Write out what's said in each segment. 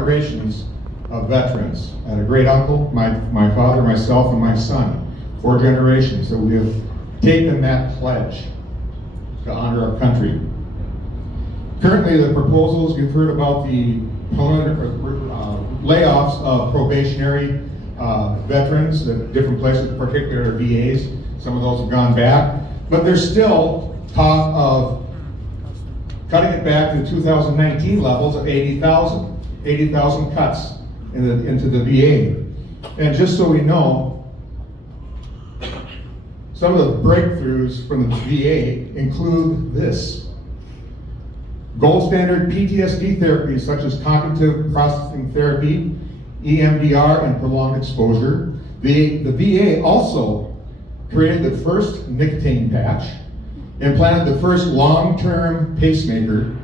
Generations of veterans. I had a great uncle, my father, myself, and my son. 4 generations that we have taken that pledge to honor our country. Currently, the proposals, you've heard about the layoffs of probationary veterans at different places, particularly VAs. Some of those have gone back, but there's still talk of cutting it back to 2019 levels of 80,000 cuts into the VA. And just so we know, some of the breakthroughs from the VA include this. Gold standard PTSD therapies such as cognitive processing therapy, EMDR, and prolonged exposure. The VA also created the first nicotine patch, implanted the first long-term pacemaker,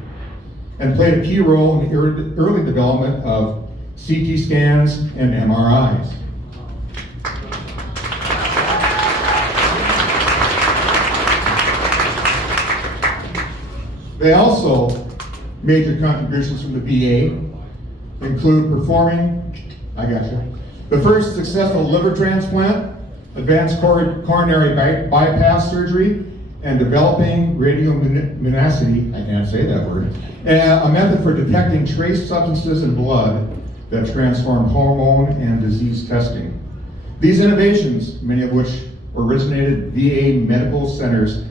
and played a key role in the early development of CT scans and MRIs. They also, major contributions from the VA include performing, the first successful liver transplant, advanced coronary bypass surgery, and developing radioimmunicity, I can't say that word, a method for detecting trace substances in blood that transform hormone and disease testing. These innovations, many of which originated VA medical centers,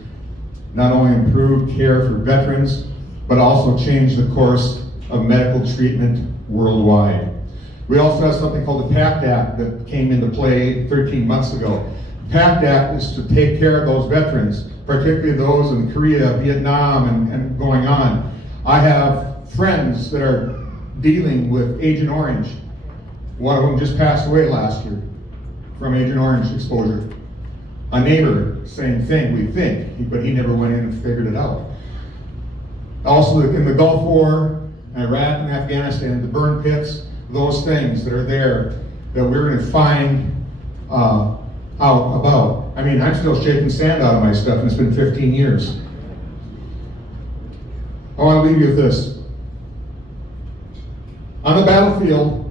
not only improved care for veterans, but also changed the course of medical treatment worldwide. We also have something called the PACT Act that came into play 13 months ago. PACT Act is to take care of those veterans, particularly those in Korea, Vietnam, and going on. I have friends that are dealing with Agent Orange. One of them just passed away last year from Agent Orange exposure. A neighbor, same thing, we think, but he never went in and figured it out. Also in the Gulf War, Iraq and Afghanistan, the burn pits, those things that are there that we're going to find out about. I mean, I'm still shaking sand out of my stuff, and it's been 15 years. I want to leave you with this. On the battlefield,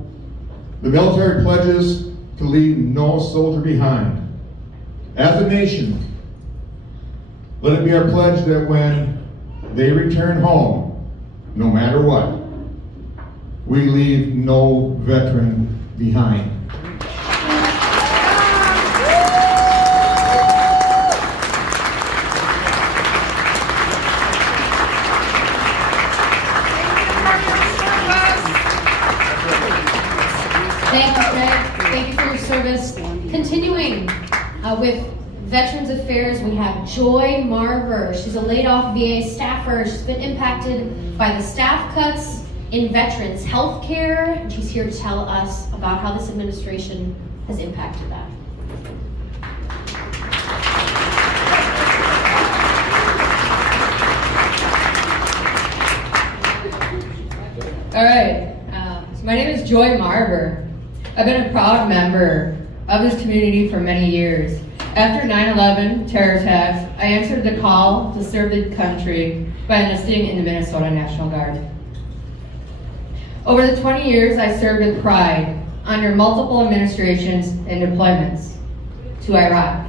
the military pledges to leave no soldier behind. As a nation, let it be our pledge that when they return home, no matter what, we leave no veteran behind. Thank you, Fred. Thank you for your service. Continuing with Veterans Affairs, we have Joy Marver. She's a laid-off VA staffer. She's been impacted by the staff cuts in veterans health care, and she's here to tell us about how this administration has impacted that. All right, so my name is Joy Marver. I've been a proud member of this community for many years. After 9/11 terror attacks, I answered the call to serve the country by enlisting in the Minnesota National Guard. Over the 20 years, I served with pride under multiple administrations and deployments to Iraq.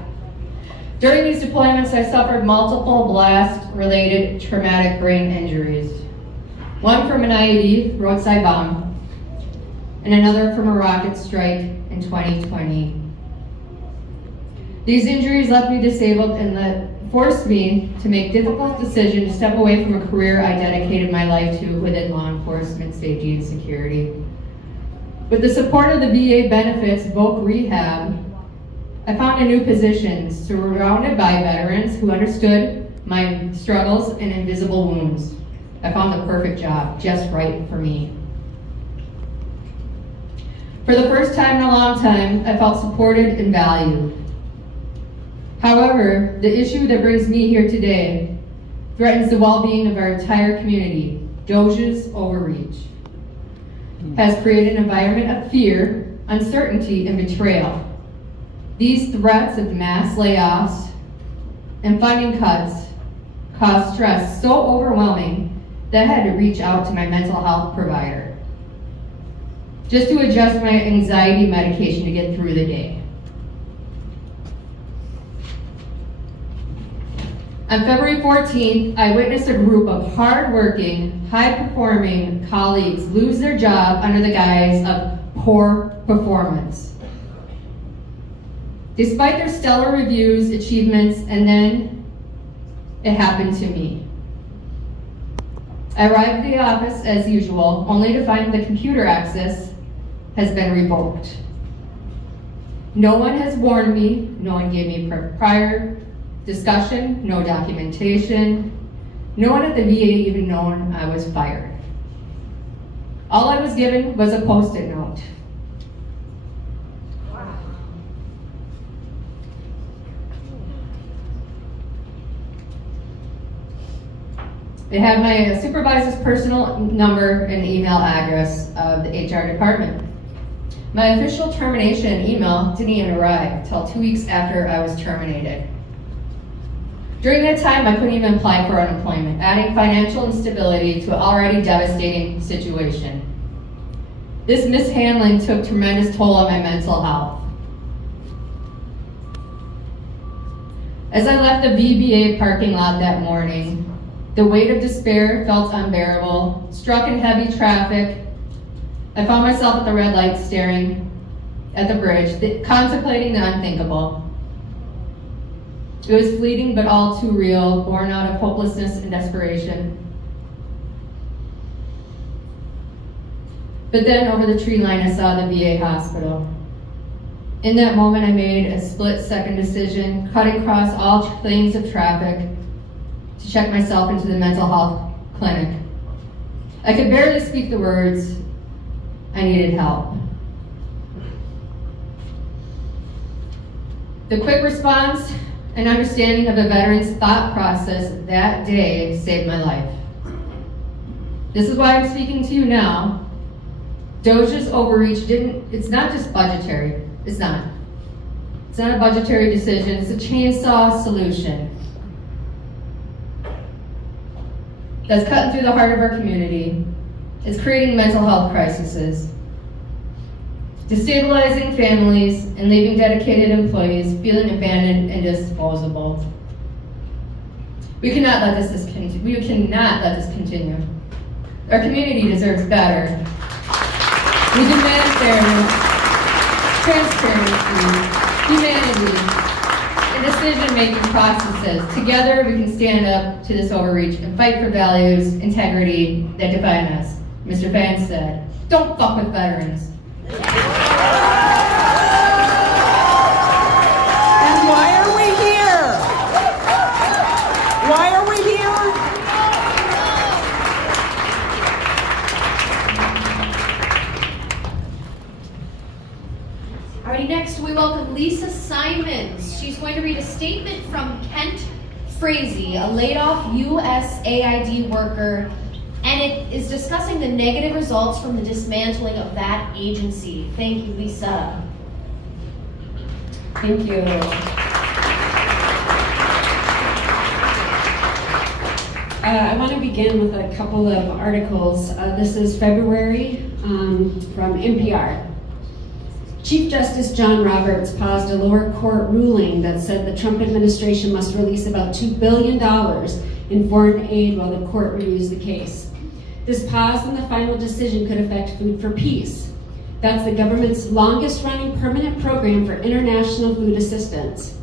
During these deployments, I suffered multiple blast-related traumatic brain injuries. One from an IED, roadside bomb, and another from a rocket strike in 2020. These injuries left me disabled and forced me to make difficult decisions to step away from a career I dedicated my life to within law enforcement, safety, and security. With the support of the VA benefits, Voc Rehab, I found a new position surrounded by veterans who understood my struggles and invisible wounds. I found the perfect job, just right for me. For the first time in a long time, I felt supported and valued. However, the issue that brings me here today threatens the well-being of our entire community. Doge's overreach has created an environment of fear, uncertainty, and betrayal. These threats of mass layoffs and funding cuts caused stress so overwhelming that I had to reach out to my mental health provider. just to adjust my anxiety medication to get through the day. On February 14th, I witnessed a group of hard-working, high-performing colleagues lose their job under the guise of poor performance. Despite their stellar reviews, achievements, and then it happened to me. I arrived at the office as usual, only to find the computer access has been revoked. No one has warned me, no one gave me prior discussion, no documentation. No one at the VA even known I was fired. All I was given was a Post-it note. It had my supervisor's personal number and email address of the HR department. My official termination email didn't even arrive until 2 weeks after I was terminated. During that time, I couldn't even apply for unemployment, adding financial instability to an already devastating situation. This mishandling took tremendous toll on my mental health. As I left the VBA parking lot that morning, the weight of despair felt unbearable. Struck in heavy traffic, I found myself at the red light staring at the bridge, contemplating the unthinkable. It was fleeting but all too real, born out of hopelessness and desperation. But then over the tree line, I saw the VA hospital. In that moment, I made a split-second decision, cutting across all lanes of traffic to check myself into the mental health clinic. I could barely speak the words. I needed help. The quick response and understanding of the veteran's thought process that day saved my life. This is why I'm speaking to you now. DOJ's overreach it's not just budgetary. It's not. It's not a budgetary decision. It's a chainsaw solution that's cutting through the heart of our community. It's creating mental health crises, destabilizing families, and leaving dedicated employees feeling abandoned and disposable. We cannot let this continue. We cannot let this continue. Our community deserves better. We demand fairness, transparency, humanity, and decision-making processes. Together, we can stand up to this overreach and fight for values, integrity that define us. Mr. Vance said, "Don't fuck with veterans." And why are we here? Why are we here? Alrighty, next we welcome Lisa Simons. She's going to read a statement from Kent Frazee, a laid-off USAID worker, and it is discussing the negative results from the dismantling of that agency. Thank you, Lisa. Thank you. I want to begin with a couple of articles. This is February from NPR. Chief Justice John Roberts paused a lower court ruling that said the Trump administration must release about $2 billion in foreign aid while the court reviews the case. This pause in the final decision could affect Food for Peace. That's the government's longest running permanent program for international food assistance,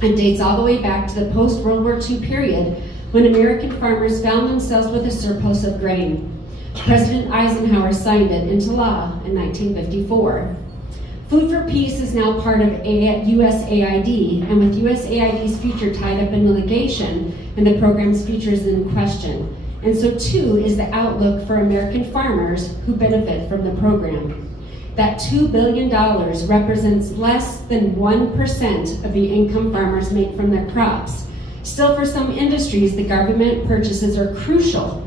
and dates all the way back to the post-World War II period when American farmers found themselves with a surplus of grain. President Eisenhower signed it into law in 1954. Food for Peace is now part of USAID, and with USAID's future tied up in litigation and the program's future is in question. And so too is the outlook for American farmers who benefit from the program. That $2 billion represents less than 1% of the income farmers make from their crops. Still, for some industries, the government purchases are crucial.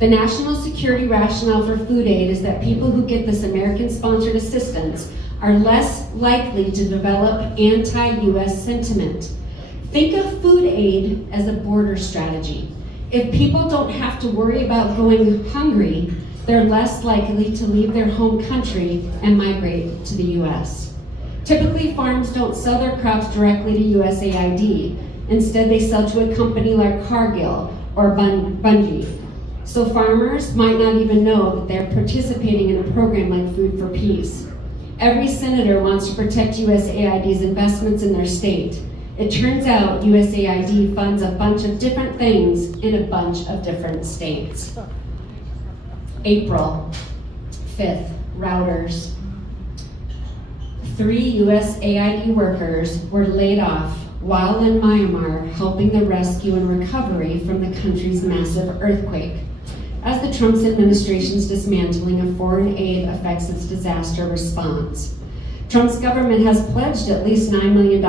The national security rationale for food aid is that people who get this American-sponsored assistance are less likely to develop anti-US sentiment. Think of food aid as a border strategy. If people don't have to worry about going hungry, they're less likely to leave their home country and migrate to the U.S. Typically, farms don't sell their crops directly to USAID. Instead, they sell to a company like Cargill or Bunge. So farmers might not even know that they're participating in a program like Food for Peace. Every senator wants to protect USAID's investments in their state. It turns out USAID funds a bunch of different things in a bunch of different states. April 5th, routers. 3 USAID workers were laid off while in Myanmar helping the rescue and recovery from the country's massive earthquake, as the Trump administration's dismantling of foreign aid affects its disaster response. Trump's government has pledged at least $9 million to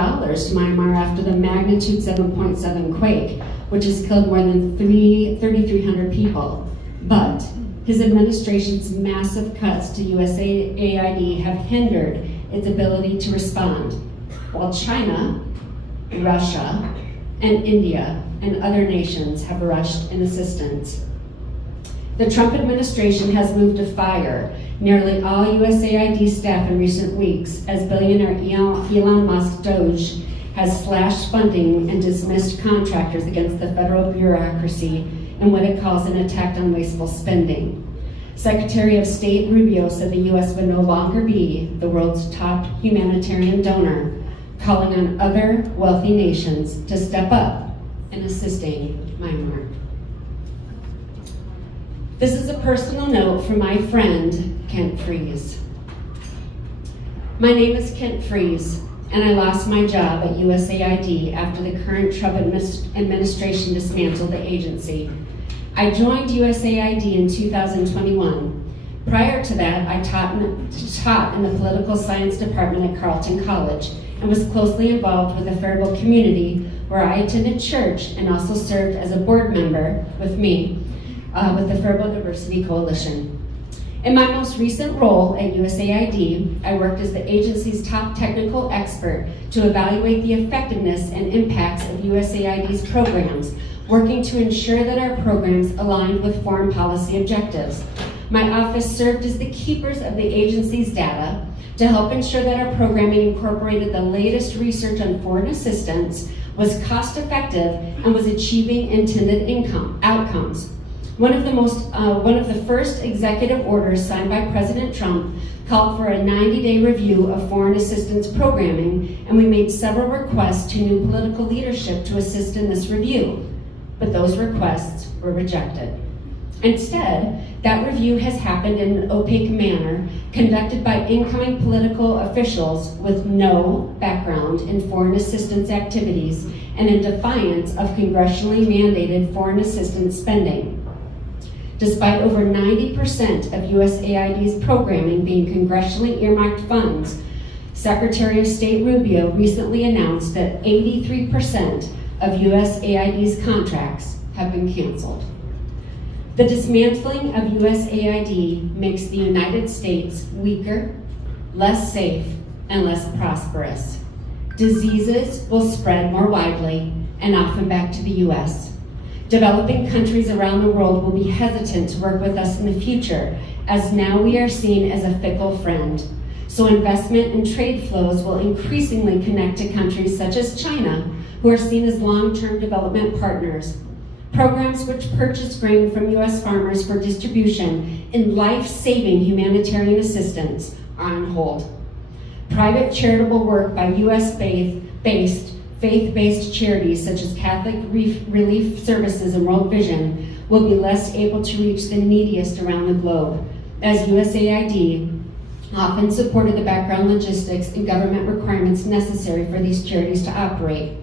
Myanmar after the magnitude 7.7 quake, which has killed more than 3,300 people. But his administration's massive cuts to USAID have hindered its ability to respond, while China, Russia, and India and other nations have rushed in assistance. The Trump administration has moved to fire nearly all USAID staff in recent weeks as billionaire Elon Musk Doge has slashed funding and dismissed contractors against the federal bureaucracy in what it calls an attack on wasteful spending. Secretary of State Rubio said the U.S. would no longer be the world's top humanitarian donor, calling on other wealthy nations to step up in assisting Myanmar. This is a personal note from my friend, Kent Freeze. My name is Kent Freeze, and I lost my job at USAID after the current Trump administration dismantled the agency. I joined USAID in 2021. Prior to that, I taught in the political science department at Carleton College and was closely involved with the Faribault community, where I attended church and also served as a board member with the Faribault Diversity Coalition. In my most recent role at USAID, I worked as the agency's top technical expert to evaluate the effectiveness and impacts of USAID's programs, working to ensure that our programs aligned with foreign policy objectives. My office served as the keepers of the agency's data to help ensure that our programming incorporated the latest research on foreign assistance, was cost-effective, and was achieving intended outcomes. One of the first executive orders signed by President Trump called for a 90-day review of foreign assistance programming, and we made several requests to new political leadership to assist in this review, but those requests were rejected. Instead, that review has happened in an opaque manner, conducted by incoming political officials with no background in foreign assistance activities and in defiance of congressionally mandated foreign assistance spending. Despite over 90% of USAID's programming being congressionally earmarked funds, Secretary of State Rubio recently announced that 83% of USAID's contracts have been canceled. The dismantling of USAID makes the United States weaker, less safe, and less prosperous. Diseases will spread more widely and often back to the US. Developing countries around the world will be hesitant to work with us in the future, as now we are seen as a fickle friend. So investment and trade flows will increasingly connect to countries such as China, who are seen as long-term development partners. Programs which purchase grain from US farmers for distribution in life-saving humanitarian assistance are on hold. Private charitable work by US-based faith-based charities such as Catholic Relief Services and World Vision will be less able to reach the neediest around the globe, as USAID often supported the background logistics and government requirements necessary for these charities to operate.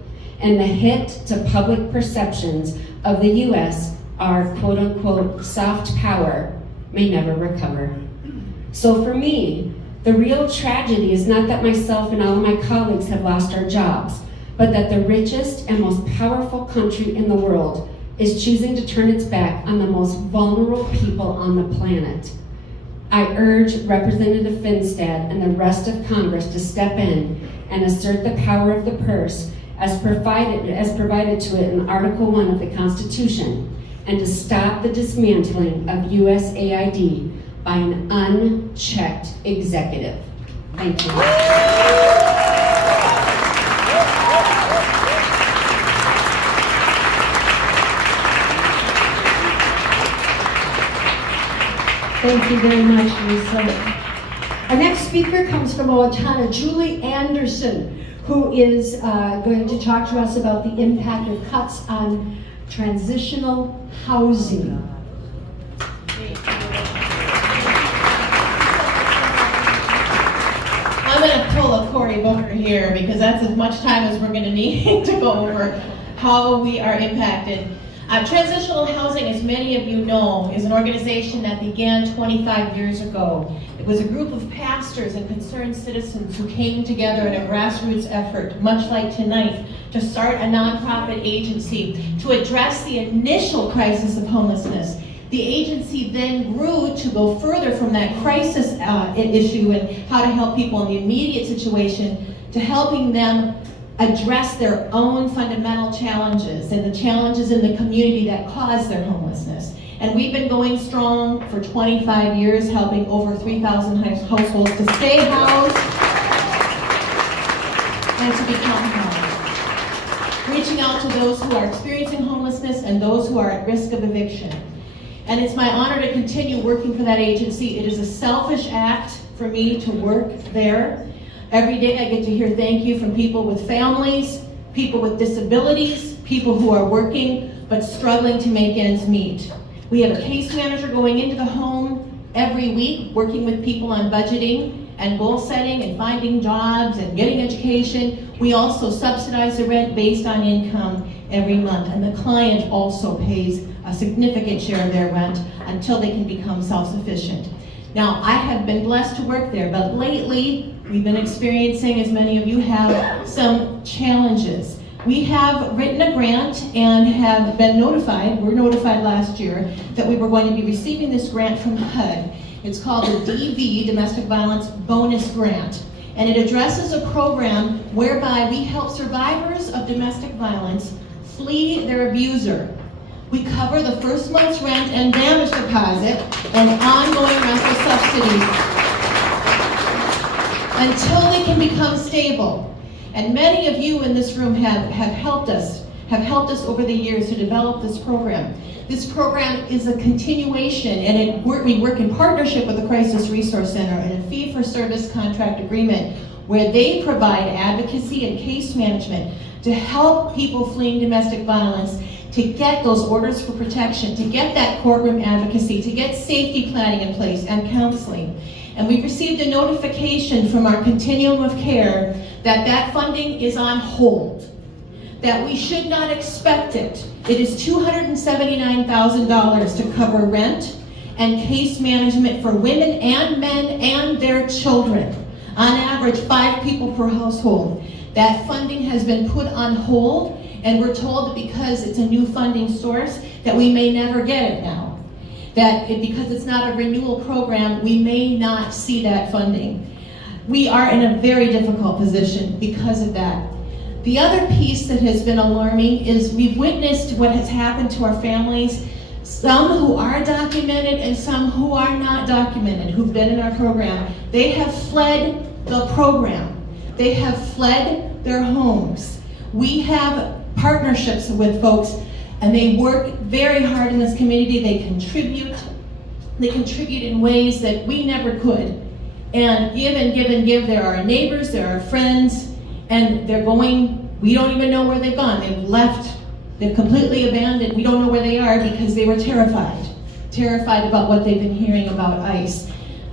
And the hit to public perceptions of the US, our quote-unquote soft power, may never recover. So for me, the real tragedy is not that myself and all of my colleagues have lost our jobs, but that the richest and most powerful country in the world is choosing to turn its back on the most vulnerable people on the planet. I urge Representative Finstad and the rest of Congress to step in and assert the power of the purse as provided to it in Article 1 of the Constitution, and to stop the dismantling of USAID by an unchecked executive. Thank you. Thank you very much, Lisa. Our next speaker comes from Owatonna, Julie Anderson, who is going to talk to us about the impact of cuts on transitional housing. I'm going to pull a Cory Booker here because that's as much time as we're going to need to go over how we are impacted. Transitional Housing, as many of you know, is an organization that began 25 years ago. It was a group of pastors and concerned citizens who came together in a grassroots effort, much like tonight, to start a nonprofit agency to address the initial crisis of homelessness. The agency then grew to go further from that crisis issue and how to help people in the immediate situation to helping them address their own fundamental challenges and the challenges in the community that cause their homelessness. And we've been going strong for 25 years, helping over 3,000 households to stay housed and to become housed. Reaching out to those who are experiencing homelessness and those who are at risk of eviction. And it's my honor to continue working for that agency. It is a selfish act for me to work there. Every day I get to hear thank you from people with families, people with disabilities, people who are working but struggling to make ends meet. We have a case manager going into the home every week, working with people on budgeting and goal setting and finding jobs and getting education. We also subsidize the rent based on income every month, and the client also pays a significant share of their rent until they can become self-sufficient. Now, I have been blessed to work there, but lately we've been experiencing, as many of you have, some challenges. We have written a grant and have been notified, we're notified last year, that we were going to be receiving this grant from HUD. It's called the DV, Domestic Violence Bonus Grant. And it addresses a program whereby we help survivors of domestic violence flee their abuser. We cover the first month's rent and damage deposit and ongoing rental subsidies until they can become stable. And many of you in this room have helped us over the years to develop this program. This program is a continuation, and we work in partnership with the Crisis Resource Center in a fee-for-service contract agreement where they provide advocacy and case management to help people fleeing domestic violence to get those orders for protection, to get that courtroom advocacy, to get safety planning in place and counseling. And we've received a notification from our continuum of care that that funding is on hold, that we should not expect it. It is $279,000 to cover rent and case management for women and men and their children. On average, 5 people per household. That funding has been put on hold, and we're told that because it's a new funding source, that we may never get it now. Because it's not a renewal program, we may not see that funding. We are in a very difficult position because of that. The other piece that has been alarming is we've witnessed what has happened to our families, some who are documented and some who are not documented, who've been in our program. They have fled the program. They have fled their homes. We have partnerships with folks, and they work very hard in this community. They contribute in ways that we never could. And give and give and give. There are neighbors, there are friends, and they're going, we don't even know where they've gone. They've left, they've completely abandoned. We don't know where they are because they were terrified about what they've been hearing about ICE.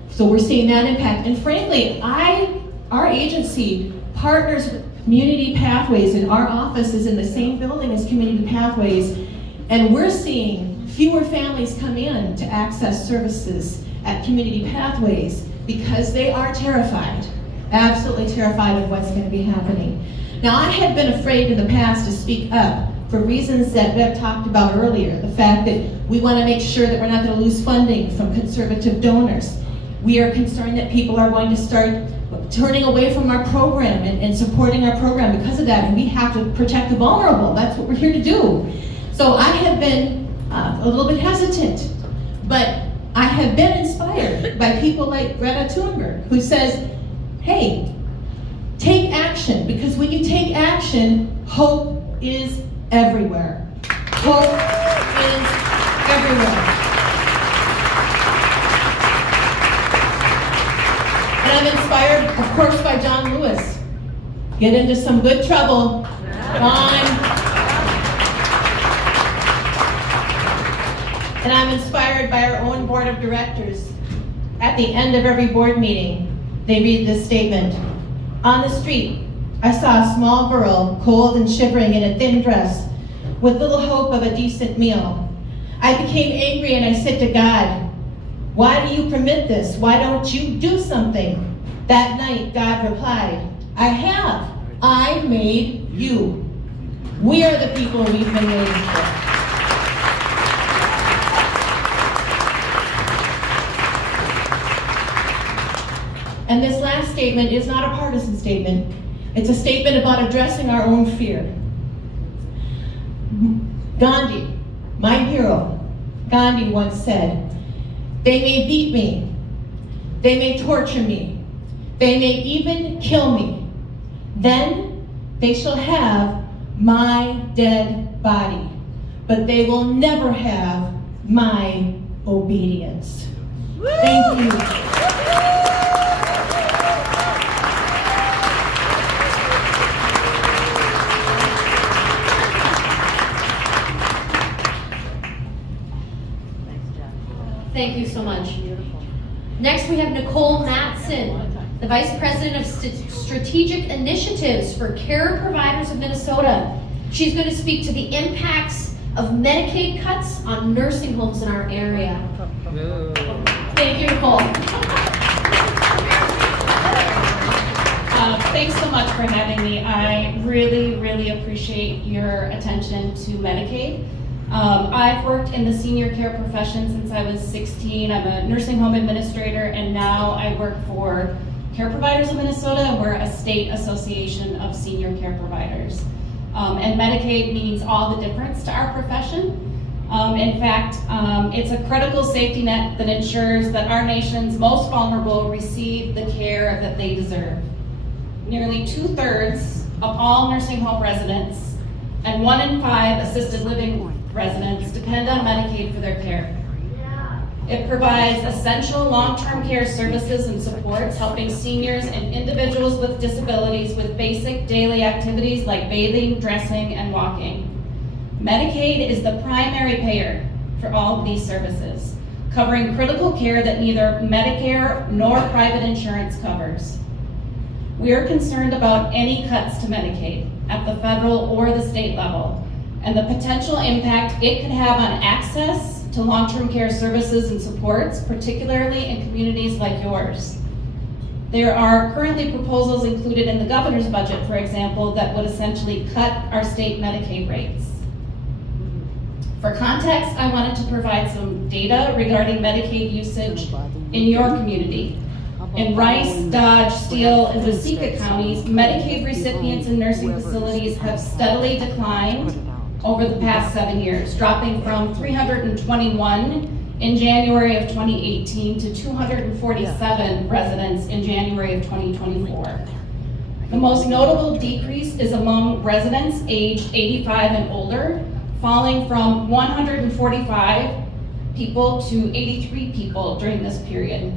So we're seeing that impact. And frankly, our agency partners with Community Pathways, and our office is in the same building as Community Pathways, and we're seeing fewer families come in to access services at Community Pathways because they are terrified, absolutely terrified of what's going to be happening. Now, I have been afraid in the past to speak up for reasons that Bev talked about earlier, the fact that we want to make sure that we're not going to lose funding from conservative donors. We are concerned that people are going to start turning away from our program and supporting our program because of that, and we have to protect the vulnerable. That's what we're here to do. So I have been a little bit hesitant. But I have been inspired by people like Greta Thunberg, who says, hey, take action, because when you take action, hope is everywhere. Hope is everywhere. And I'm inspired, of course, by John Lewis. Get into some good trouble. And I'm inspired by our own board of directors. At the end of every board meeting, they read this statement. On the street, I saw a small girl, cold and shivering in a thin dress, with little hope of a decent meal. I became angry and I said to God, why do you permit this? Why don't you do something? That night, God replied, I have. I made you. We are the people we've been waiting for. And this last statement is not a partisan statement. It's a statement about addressing our own fear. Gandhi, my hero, Gandhi once said, they may beat me, they may torture me, they may even kill me. Then they shall have my dead body, but they will never have my obedience. Thank you. Thank you so much. Next, we have Nicole Matson, the Vice President of Strategic Initiatives for Care Providers of Minnesota. She's going to speak to the impacts of Medicaid cuts on nursing homes in our area. Thank you, Nicole. Thanks so much for having me. I really, really appreciate your attention to Medicaid. I've worked in the senior care profession since I was 16. I'm a nursing home administrator, and now I work for Care Providers of Minnesota, and we're a state association of senior care providers. And Medicaid means all the difference to our profession. In fact, it's a critical safety net that ensures that our nation's most vulnerable receive the care that they deserve. Nearly 2/3 of all nursing home residents and 1 in 5 assisted living residents depend on Medicaid for their care. It provides essential long-term care services and supports, helping seniors and individuals with disabilities with basic daily activities like bathing, dressing, and walking. Medicaid is the primary payer for all of these services, covering critical care that neither Medicare nor private insurance covers. We are concerned about any cuts to Medicaid at the federal or the state level, and the potential impact it could have on access to long-term care services and supports, particularly in communities like yours. There are currently proposals included in the governor's budget, for example, that would essentially cut our state Medicaid rates. For context, I wanted to provide some data regarding Medicaid usage in your community. In Rice, Dodge, Steele, and Waseca counties, Medicaid recipients in nursing facilities have steadily declined over the past 7 years, dropping from 321 in January of 2018 to 247 residents in January of 2024. The most notable decrease is among residents aged 85 and older, falling from 145 people to 83 people during this period.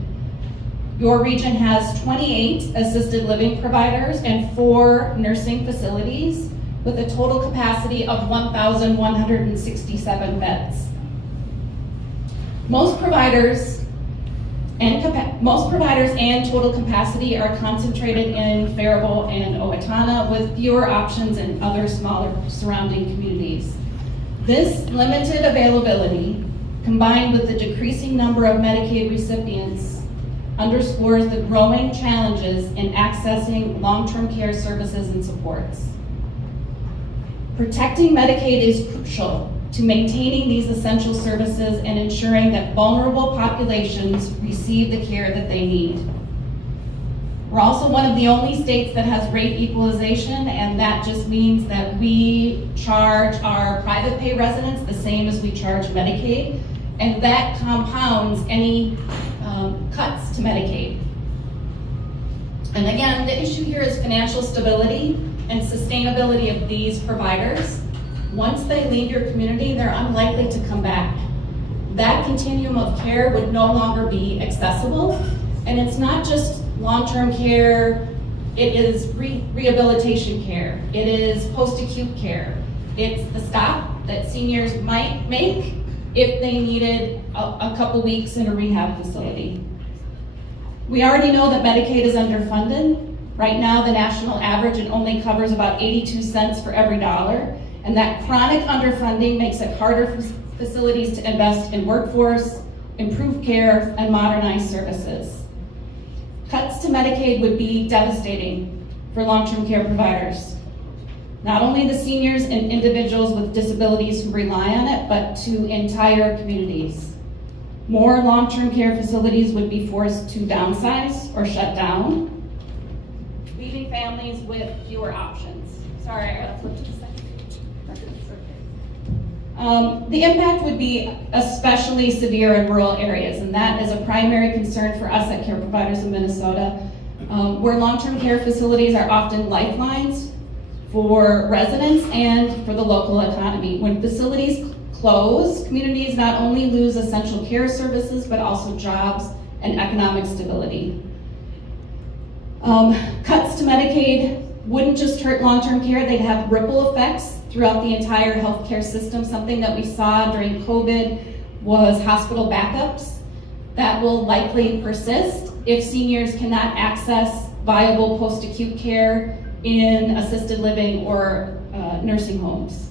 Your region has 28 assisted living providers and 4 nursing facilities with a total capacity of 1,167 beds. Most providers and total capacity are concentrated in Faribault and Owatonna, with fewer options in other smaller surrounding communities. This limited availability, combined with the decreasing number of Medicaid recipients, underscores the growing challenges in accessing long-term care services and supports. Protecting Medicaid is crucial to maintaining these essential services and ensuring that vulnerable populations receive the care that they need. We're also one of the only states that has rate equalization, and that just means that we charge our private pay residents the same as we charge Medicaid, and that compounds any cuts to Medicaid. And again, the issue here is financial stability and sustainability of these providers. Once they leave your community, they're unlikely to come back. That continuum of care would no longer be accessible, and it's not just long-term care, it is rehabilitation care, it is post-acute care. It's the stop that seniors might make if they needed a couple weeks in a rehab facility. We already know that Medicaid is underfunded. Right now, the national average, it only covers about 82 cents for every dollar, and that chronic underfunding makes it harder for facilities to invest in workforce, improve care, and modernize services. Cuts to Medicaid would be devastating for long-term care providers. Not only the seniors and individuals with disabilities who rely on it, but to entire communities. More long-term care facilities would be forced to downsize or shut down, leaving families with fewer options. Sorry, I gotta flip to the second page. The impact would be especially severe in rural areas, and that is a primary concern for us at Care Providers in Minnesota, where long-term care facilities are often lifelines for residents and for the local economy. When facilities close, communities not only lose essential care services, but also jobs and economic stability. Cuts to Medicaid wouldn't just hurt long-term care, they'd have ripple effects throughout the entire healthcare system. Something that we saw during COVID was hospital backups that will likely persist if seniors cannot access viable post-acute care in assisted living or nursing homes.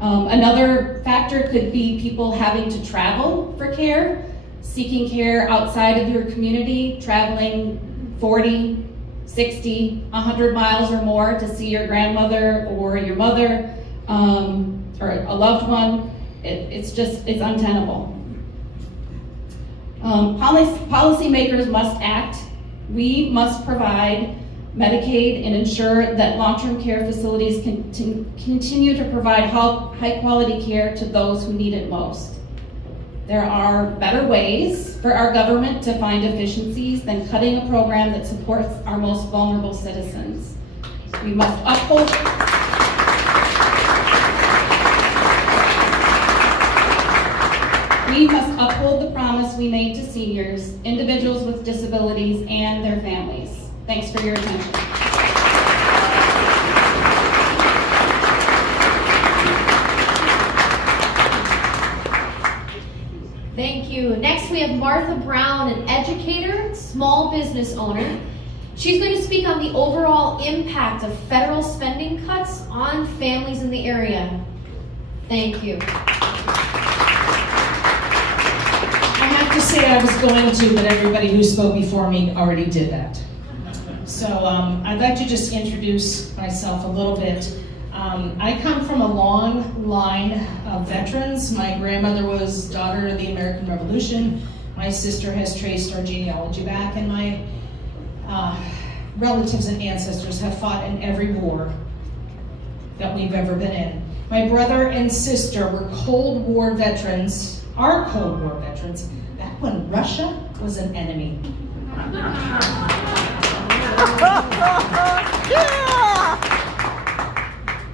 Another factor could be people having to travel for care, seeking care outside of your community, traveling 40, 60, 100 miles or more to see your grandmother or your mother or a loved one. It's untenable. Policymakers must act. We must provide Medicaid and ensure that long-term care facilities continue to provide high quality care to those who need it most. There are better ways for our government to find efficiencies than cutting a program that supports our most vulnerable citizens. We must uphold the promise we made to seniors, individuals with disabilities, and their families. Thanks for your attention. Thank you. Next, we have Martha Brown, an educator, small business owner. She's going to speak on the overall impact of federal spending cuts on families in the area. Thank you. I have to say I was going to, but everybody who spoke before me already did that. So I'd like to just introduce myself a little bit. I come from a long line of veterans. My grandmother was daughter of the American Revolution. My sister has traced our genealogy back, and my relatives and ancestors have fought in every war that we've ever been in. My brother and sister were Cold War veterans, are Cold War veterans, back when Russia was an enemy.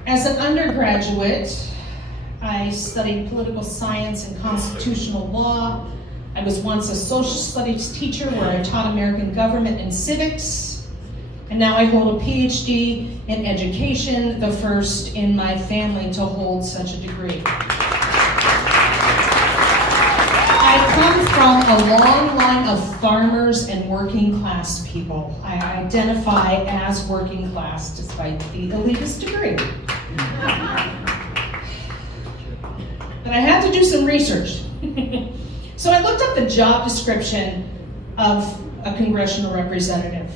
As an undergraduate, I studied political science and constitutional law. I was once a social studies teacher where I taught American government and civics. And now I hold a PhD in education, the first in my family to hold such a degree. I come from a long line of farmers and working class people. I identify as working class despite the elitist degree. But I had to do some research. So I looked up the job description of a congressional representative.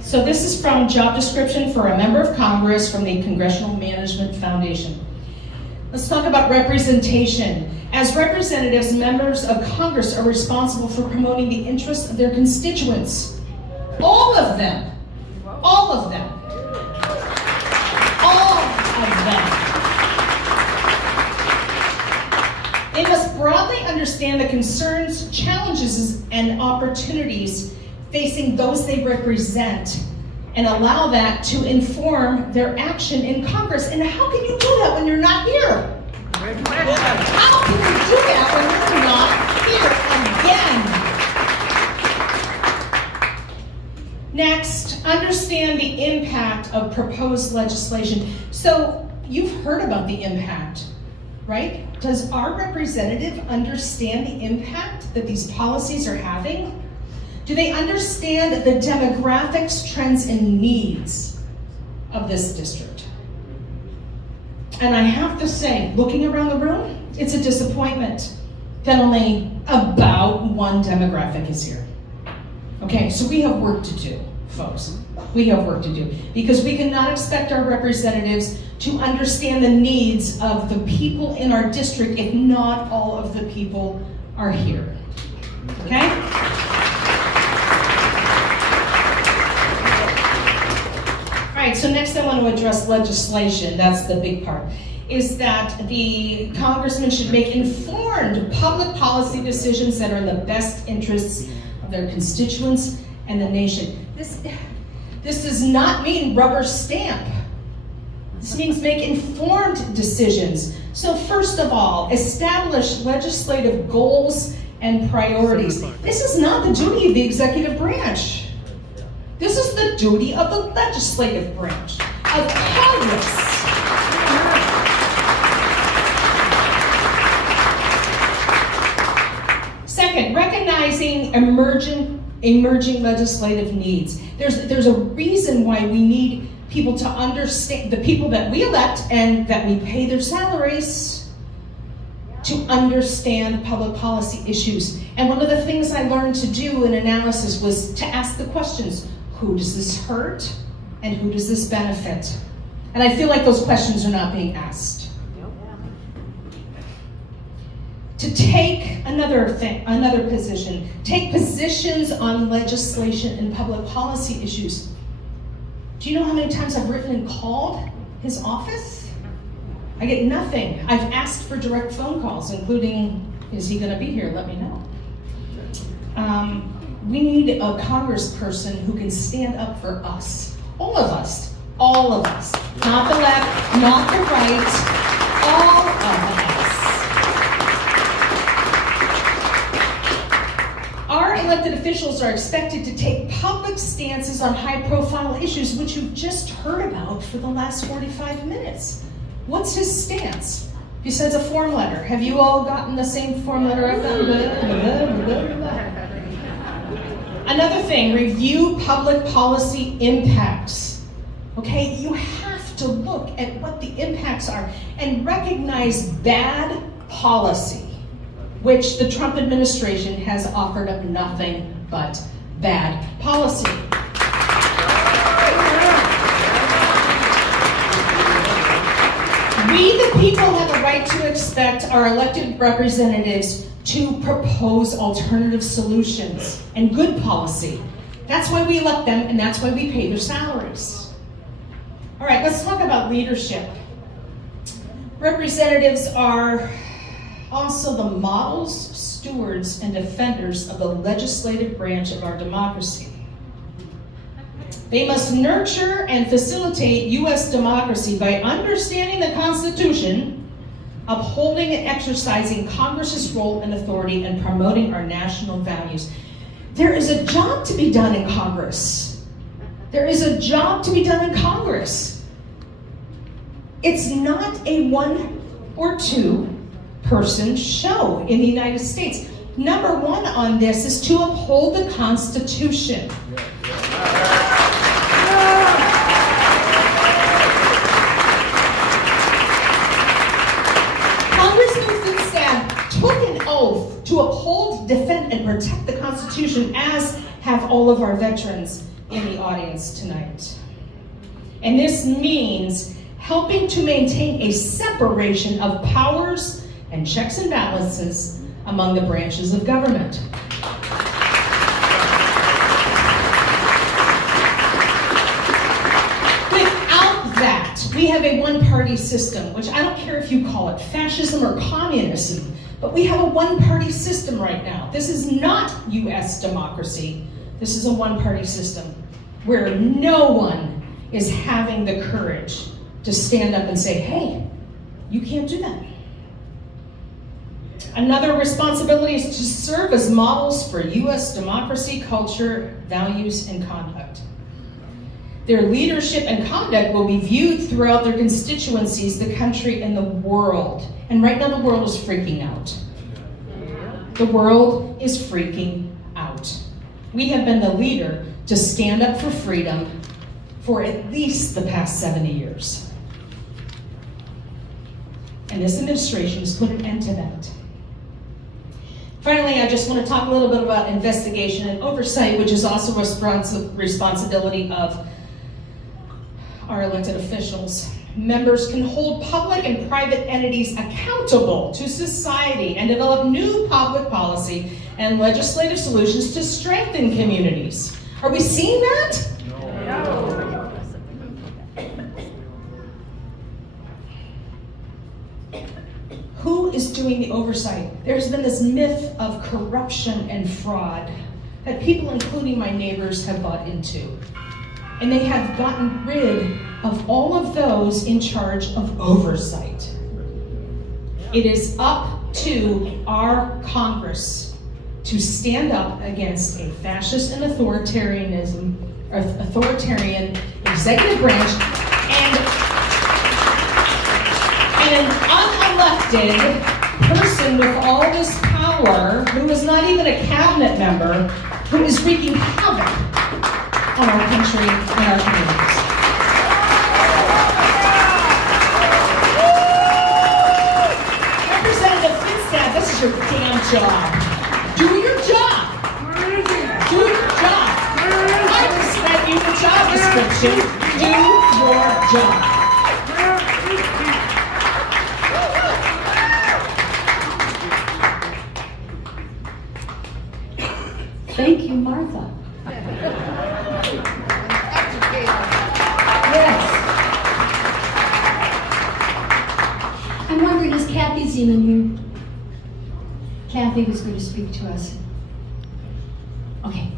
So this is from job description for a member of Congress from the Congressional Management Foundation. Let's talk about representation. As representatives, members of Congress are responsible for promoting the interests of their constituents. All of them. All of them. All of them. They must broadly understand the concerns, challenges, and opportunities facing those they represent and allow that to inform their action in Congress. And how can you do that when you're not here? How can you do that when you're not here again? Next, understand the impact of proposed legislation. So you've heard about the impact, right? Does our representative understand the impact that these policies are having? Do they understand the demographics, trends, and needs of this district? And I have to say, looking around the room, it's a disappointment that only about one demographic is here. Okay, so we have work to do, folks. We have work to do, because we cannot expect our representatives to understand the needs of the people in our district if not all of the people are here. Okay? All right, so next I want to address legislation. That's the big part. Is that the congressman should make informed public policy decisions that are in the best interests of their constituents and the nation. This does not mean rubber stamp. This means make informed decisions. So first of all, establish legislative goals and priorities. This is not the duty of the executive branch. This is the duty of the legislative branch, of Congress. Second, recognizing emerging legislative needs. There's a reason why we need people to understand, the people that we elect and that we pay their salaries, to understand public policy issues. And one of the things I learned to do in analysis was to ask the questions, who does this hurt and who does this benefit? And I feel like those questions are not being asked. To take another position, take positions on legislation and public policy issues. Do you know how many times I've written and called his office? I get nothing. I've asked for direct phone calls, including, is he gonna be here? Let me know. We need a congressperson who can stand up for us. All of us. All of us. Not the left, not the right, all of us. Our elected officials are expected to take public stances on high-profile issues, which you've just heard about for the last 45 minutes. What's his stance? Besides a form letter. Have you all gotten the same form letter I've gotten? Another thing, review public policy impacts. Okay, you have to look at what the impacts are and recognize bad policy, which the Trump administration has offered up nothing but bad policy. We, the people, have a right to expect our elected representatives to propose alternative solutions and good policy. That's why we elect them, and that's why we pay their salaries. All right, let's talk about leadership. Representatives are also the models, stewards, and defenders of the legislative branch of our democracy. They must nurture and facilitate U.S. democracy by understanding the Constitution, upholding and exercising Congress's role and authority, and promoting our national values. There is a job to be done in Congress. There is a job to be done in Congress. It's not a one or two person show in the United States. Number one on this is to uphold the Constitution. Took an oath to uphold, defend, and protect the Constitution, as have all of our veterans in the audience tonight. And this means helping to maintain a separation of powers and checks and balances among the branches of government. Without that, we have a one-party system, which I don't care if you call it fascism or communism, but we have a one-party system right now. This is not US democracy. This is a one-party system where no one is having the courage to stand up and say, hey, you can't do that. Another responsibility is to serve as models for US democracy, culture, values, and conduct. Their leadership and conduct will be viewed throughout their constituencies, the country, and the world. And right now the world is freaking out. The world is freaking out. We have been the leader to stand up for freedom for at least the past 70 years. And this administration has put an end to that. Finally, I just want to talk a little bit about investigation and oversight, which is also responsibility of our elected officials. Members can hold public and private entities accountable to society and develop new public policy and legislative solutions to strengthen communities. Are we seeing that? No. Who is doing the oversight? There's been this myth of corruption and fraud that people, including my neighbors, have bought into. And they have gotten rid of all of those in charge of oversight. It is up to our Congress to stand up against a fascist and authoritarian executive branch and an unelected person with all this power, who is not even a cabinet member, who is wreaking havoc on our country and our communities. Representative Finstad, this is your damn job. Do your job. Do your job. I just read you the job description. Do your job. Thank you, Martha. Yes. I'm wondering, is Kathy Zeman here? Kathy was going to speak to us. Okay.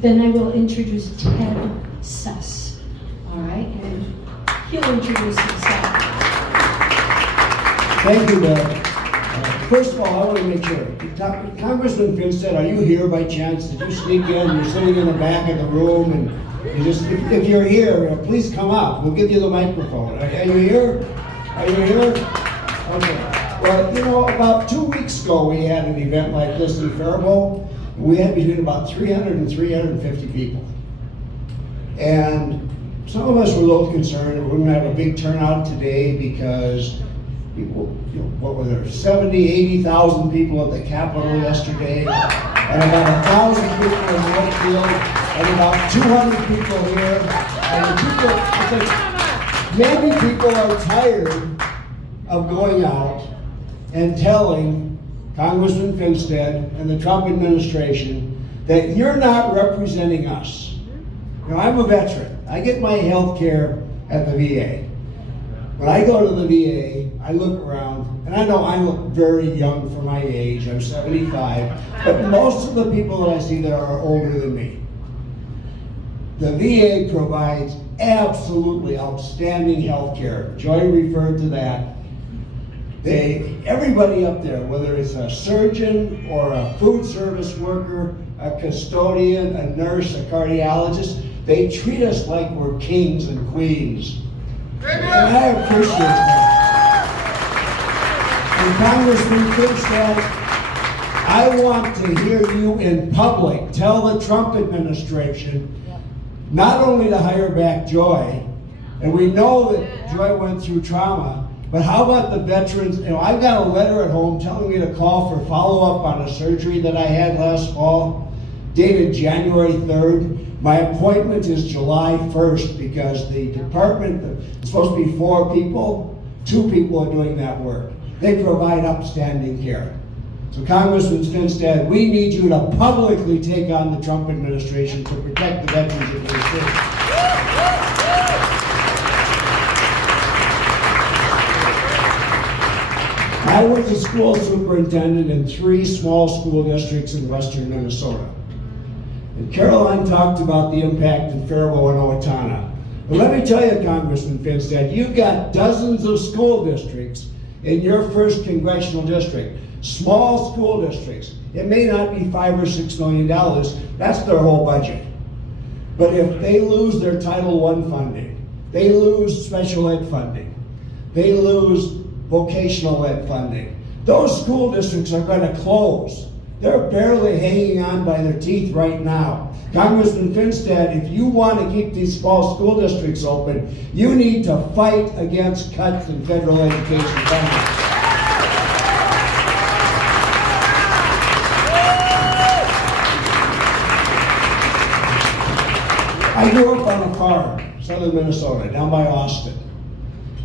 Then I will introduce Ted Suss. All right? And he'll introduce himself. Thank you, Doug. First of all, I want to make sure. Congressman Finstad, are you here by chance? Did you sneak in? You're sitting in the back of the room, and you just, if you're here, please come up. We'll give you the microphone. Are you here? Are you here? Okay. Well, you know, about 2 weeks ago, we had an event like this in Faribault. We had between about 300 and 350 people. And some of us were a little concerned that we're going to have a big turnout today because people, you know, what were there, 70, 80,000 people at the Capitol yesterday, and about 1,000 people in Whitefield, and about 200 people here. And maybe people are tired of going out and telling Congressman Finstad and the Trump administration that you're not representing us. You know, I'm a veteran. I get my health care at the VA. When I go to the VA, I look around, and I know I look very young for my age. I'm 75, but most of the people that I see there are older than me. The VA provides absolutely outstanding health care. Joy referred to that. Everybody up there, whether it's a surgeon or a food service worker, a custodian, a nurse, a cardiologist, they treat us like we're kings and queens. And I appreciate that. And Congressman Finstad, I want to hear you in public tell the Trump administration not only to hire back Joy, and we know that Joy went through trauma, but how about the veterans? You know, I've got a letter at home telling me to call for follow-up on a surgery that I had last fall, dated January 3rd. My appointment is July 1st because the department, it's supposed to be 4 people, 2 people are doing that work. they provide upstanding care. So Congressman Finstad, we need you to publicly take on the Trump administration to protect the Veterans Administration. I was a school superintendent in 3 small school districts in western Minnesota. And Caroline talked about the impact in Faribault and Owatonna. But let me tell you, Congressman Finstad, you've got dozens of school districts in your 1st congressional district. Small school districts. It may not be $5 or $6 million. That's their whole budget. But if they lose their Title I funding, they lose special ed funding, they lose vocational ed funding, those school districts are going to close. They're barely hanging on by their teeth right now. Congressman Finstad, if you want to keep these small school districts open, you need to fight against cuts in federal education funding. I grew up on a farm, southern Minnesota, down by Austin.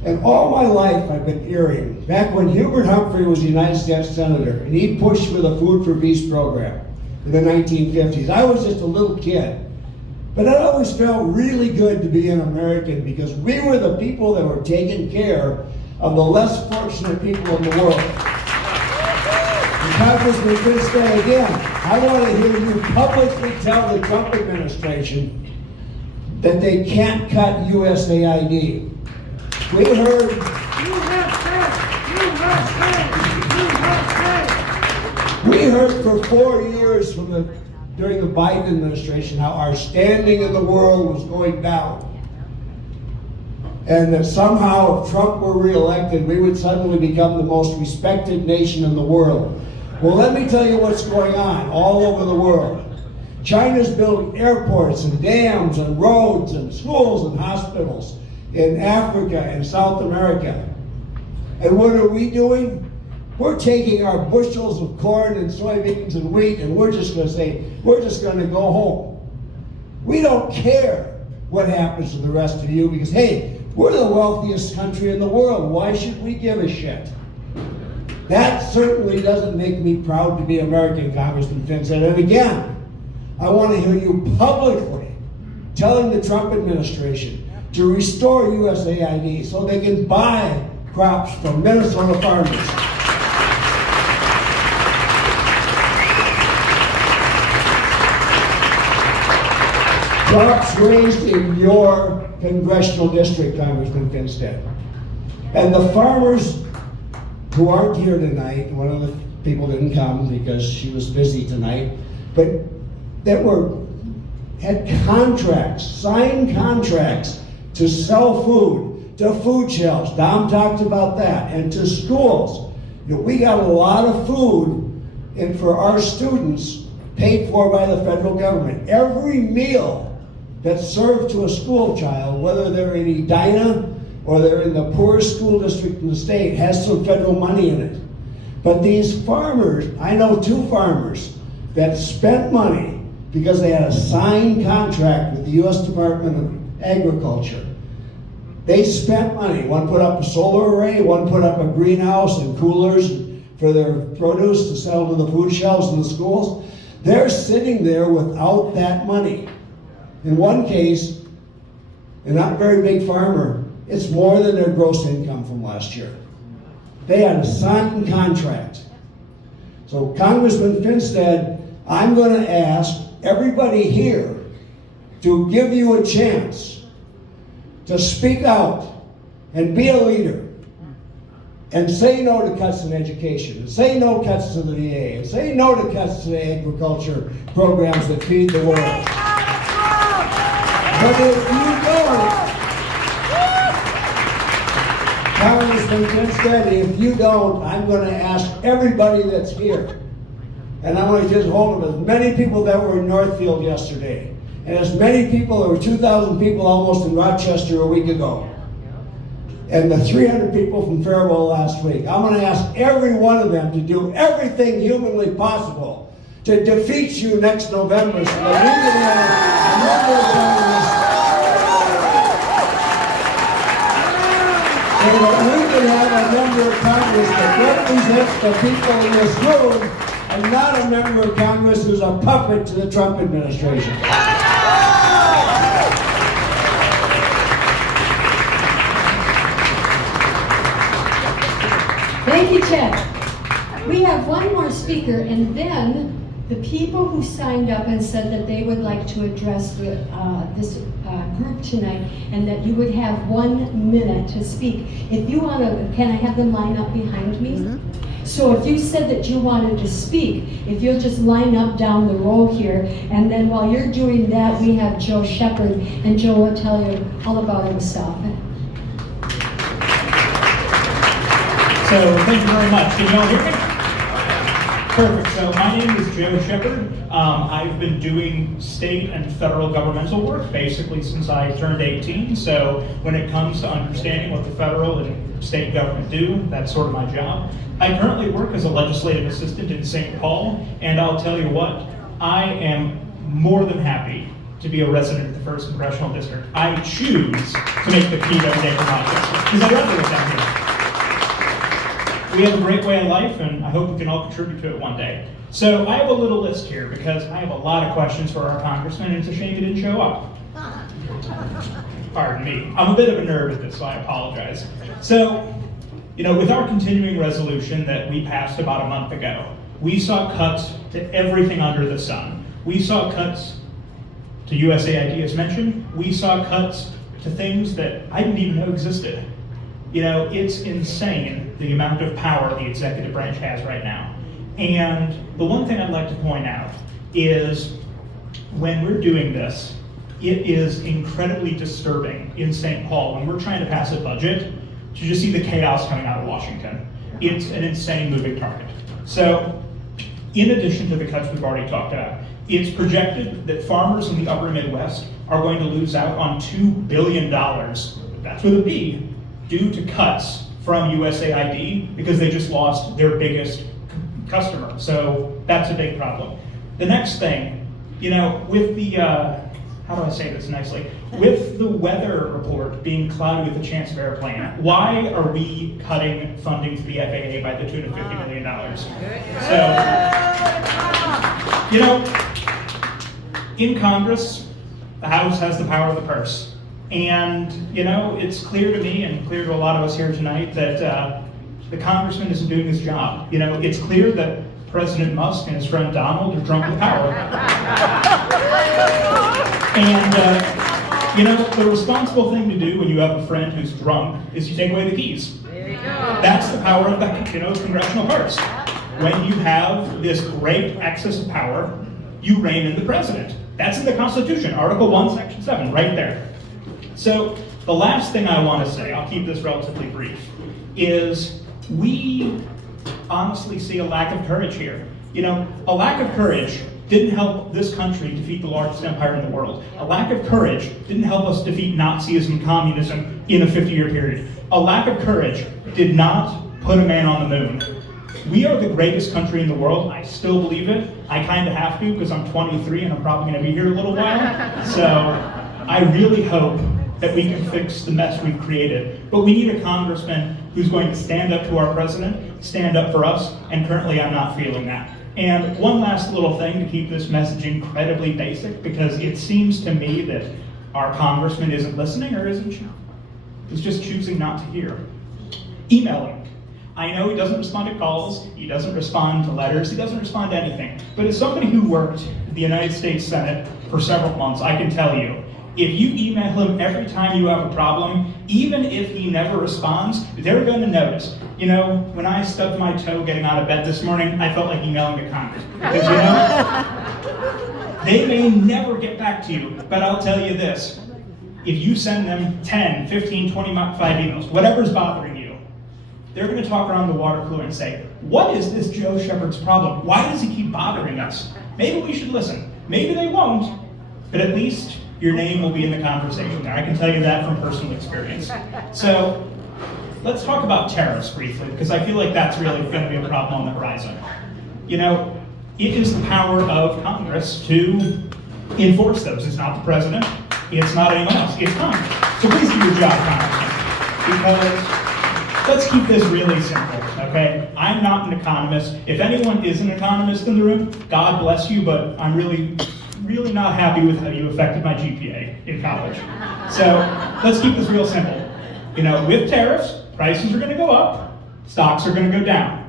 And all my life I've been hearing, back when Hubert Humphrey was the United States Senator, and he pushed for the Food for Peace program in the 1950s. I was just a little kid. But it always felt really good to be an American because we were the people that were taking care of the less fortunate people in the world. And Congressman Finstad, again, I want to hear you publicly tell the Trump administration that they can't cut USAID. We heard for 4 years during the Biden administration how our standing in the world was going down. And that somehow if Trump were reelected, we would suddenly become the most respected nation in the world. Well, let me tell you what's going on all over the world. China's building airports and dams and roads and schools and hospitals in Africa and South America. And what are we doing? We're taking our bushels of corn and soybeans and wheat and we're just going to say, we're just going to go home. We don't care what happens to the rest of you because, hey, we're the wealthiest country in the world. Why should we give a shit? That certainly doesn't make me proud to be American, Congressman Finstad. And again, I want to hear you publicly telling the Trump administration to restore USAID so they can buy crops from Minnesota farmers. Crops raised in your congressional district, Congressman Finstad. And the farmers who aren't here tonight, one of the people didn't come because she was busy tonight, but that had contracts, signed contracts to sell food to food shelves. Dom talked about that, and to schools. You know, we got a lot of food for our students paid for by the federal government. Every meal that's served to a school child, whether they're in Edina or they're in the poorest school district in the state, has some federal money in it. But these farmers, I know 2 farmers that spent money because they had a signed contract with the U.S. Department of Agriculture. They spent money. One put up a solar array, one put up a greenhouse and coolers for their produce to sell to the food shelves in the schools. They're sitting there without that money. In one case, a not very big farmer, it's more than their gross income from last year. They had a signed contract. So Congressman Finstad, I'm going to ask everybody here to give you a chance to speak out and be a leader and say no to cuts in education, and say no cuts to the VA, and say no to cuts to the agriculture programs that feed the world. But if you don't, Congressman Finstad, if you don't, I'm going to ask everybody that's here, and I'm going to get hold of as many people that were in Northfield yesterday, and as many people, there were 2,000 people almost in Rochester a week ago, and the 300 people from Faribault last week. I'm going to ask every one of them to do everything humanly possible to defeat you next November so that we can have a number of Congress, so that we should have a member of Congress that represents the people in this room and not a member of Congress who's a puppet to the Trump administration. Thank you, Ted. We have one more speaker, and then the people who signed up and said that they would like to address this group tonight, and that you would have 1 minute to speak. If you want to, can I have them line up behind me? So if you said that you wanted to speak, if you'll just line up down the row here, and then while you're doing that, we have Joe Shepard, and Joe will tell you all about himself. So thank you very much. Can you all hear me? Perfect. So my name is Joe Shepard. I've been doing state and federal governmental work basically since I turned 18. So when it comes to understanding what the federal and state government do, that's sort of my job. I currently work as a legislative assistant in St. Paul, and I'll tell you what, I am more than happy to be a resident of the 1st Congressional District. I choose to make the commute every day for my district, because I'd rather live down here. We have a great way of life, and I hope we can all contribute to it one day. So I have a little list here because I have a lot of questions for our congressman, and it's a shame he didn't show up. Pardon me. I'm a bit of a nerd at this, so I apologize. So, with our continuing resolution that we passed about a month ago, we saw cuts to everything under the sun. We saw cuts to USAID, as mentioned. We saw cuts to things that I didn't even know existed. It's insane the amount of power the executive branch has right now. And the one thing I'd like to point out is when we're doing this, it is incredibly disturbing in St. Paul when we're trying to pass a budget to just see the chaos coming out of Washington. It's an insane moving target. So, in addition to the cuts we've already talked about, it's projected that farmers in the upper Midwest are going to lose out on $2 billion, that's with a B, due to cuts from USAID because they just lost their biggest customer. So that's a big problem. The next thing, with the, how do I say this nicely? With the weather report being cloudy with a chance of airplane, why are we cutting funding to the FAA by the tune of $50 million? So, in Congress, the House has the power of the purse. And, it's clear to me and clear to a lot of us here tonight that the congressman isn't doing his job. It's clear that President Musk and his friend Donald are drunk with power. And, the responsible thing to do when you have a friend who's drunk is you take away the keys. There you go. That's the power of the congressional purse. When you have this great excess of power, you rein in the president. That's in the Constitution, Article 1, Section 7, right there. So the last thing I want to say, I'll keep this relatively brief, is we honestly see a lack of courage here. A lack of courage didn't help this country defeat the largest empire in the world. A lack of courage didn't help us defeat Nazism and communism in a 50-year period. A lack of courage did not put a man on the moon. We are the greatest country in the world. I still believe it. I kind of have to because I'm 23 and I'm probably going to be here a little while. So I really hope that we can fix the mess we've created. But we need a congressman who's going to stand up to our president, stand up for us, and currently I'm not feeling that. And one last little thing to keep this message incredibly basic, because it seems to me that our congressman isn't listening or isn't is just choosing not to hear. Emailing. I know he doesn't respond to calls, he doesn't respond to letters, he doesn't respond to anything. But as somebody who worked in the United States Senate for several months, I can tell you, if you email him every time you have a problem, even if he never responds, they're going to notice. When I stubbed my toe getting out of bed this morning, I felt like emailing to Congress. Because, they may never get back to you, but I'll tell you this. If you send them 10, 15, 25 emails, whatever's bothering you, they're going to talk around the water cooler and say, what is this Joe Shepard's problem? Why does he keep bothering us? Maybe we should listen. Maybe they won't, but at least your name will be in the conversation there. I can tell you that from personal experience. So let's talk about tariffs briefly, because I feel like that's really going to be a problem on the horizon. It is the power of Congress to enforce those. It's not the president. It's not anyone else. It's Congress. So please do your job, Congressman, because let's keep this really simple, okay? I'm not an economist. If anyone is an economist in the room, God bless you, but I'm really not happy with how you affected my GPA in college. So let's keep this real simple. You know, with tariffs, prices are gonna go up, stocks are gonna go down.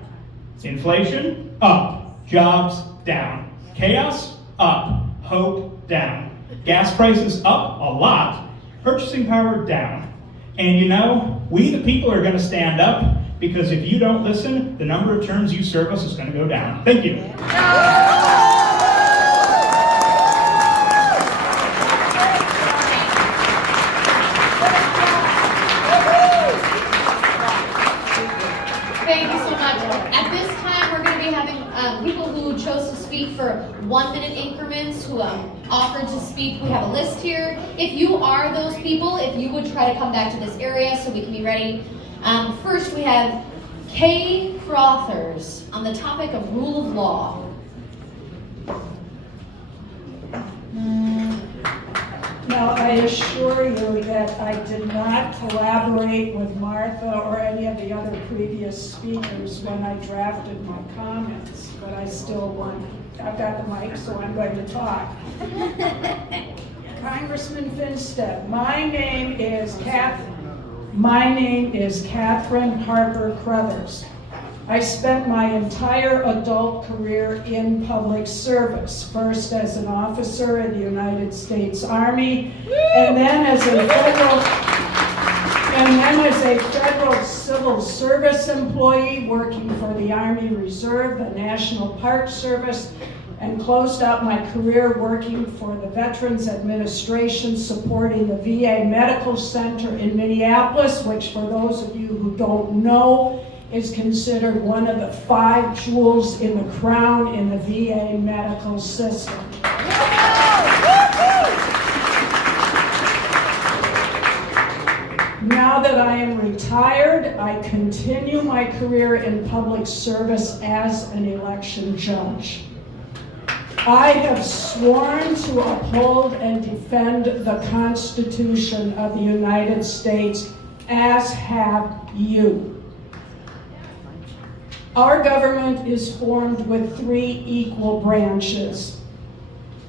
Inflation, up. Jobs, down. Chaos, up. Hope, down. Gas prices up a lot, purchasing power down. And you know, we the people are gonna stand up, because if you don't listen, the number of terms you serve us is gonna go down. Thank you. Thank you so much. At this time, we're going to be having people who chose to speak for 1 minute increments, who offered to speak. We have a list here. If you are those people, if you would try to come back to this area so we can be ready. First, we have Kay Crothers on the topic of rule of law. Now, I assure you that I did not collaborate with Martha or any of the other previous speakers when I drafted my comments, but I still want, I've got the mic, so I'm going to talk. Congressman Finstead, my name is Catherine Harper Crothers. I spent my entire adult career in public service, first as an officer in the United States Army, and then as a federal civil service employee working for the Army Reserve, the National Park Service, and closed out my career working for the Veterans Administration, supporting the VA Medical Center in Minneapolis, which, for those of you who don't know, is considered one of the 5 jewels in the crown in the VA medical system. Now that I am retired, I continue my career in public service as an election judge. I have sworn to uphold and defend the Constitution of the United States, as have you. Our government is formed with 3 equal branches.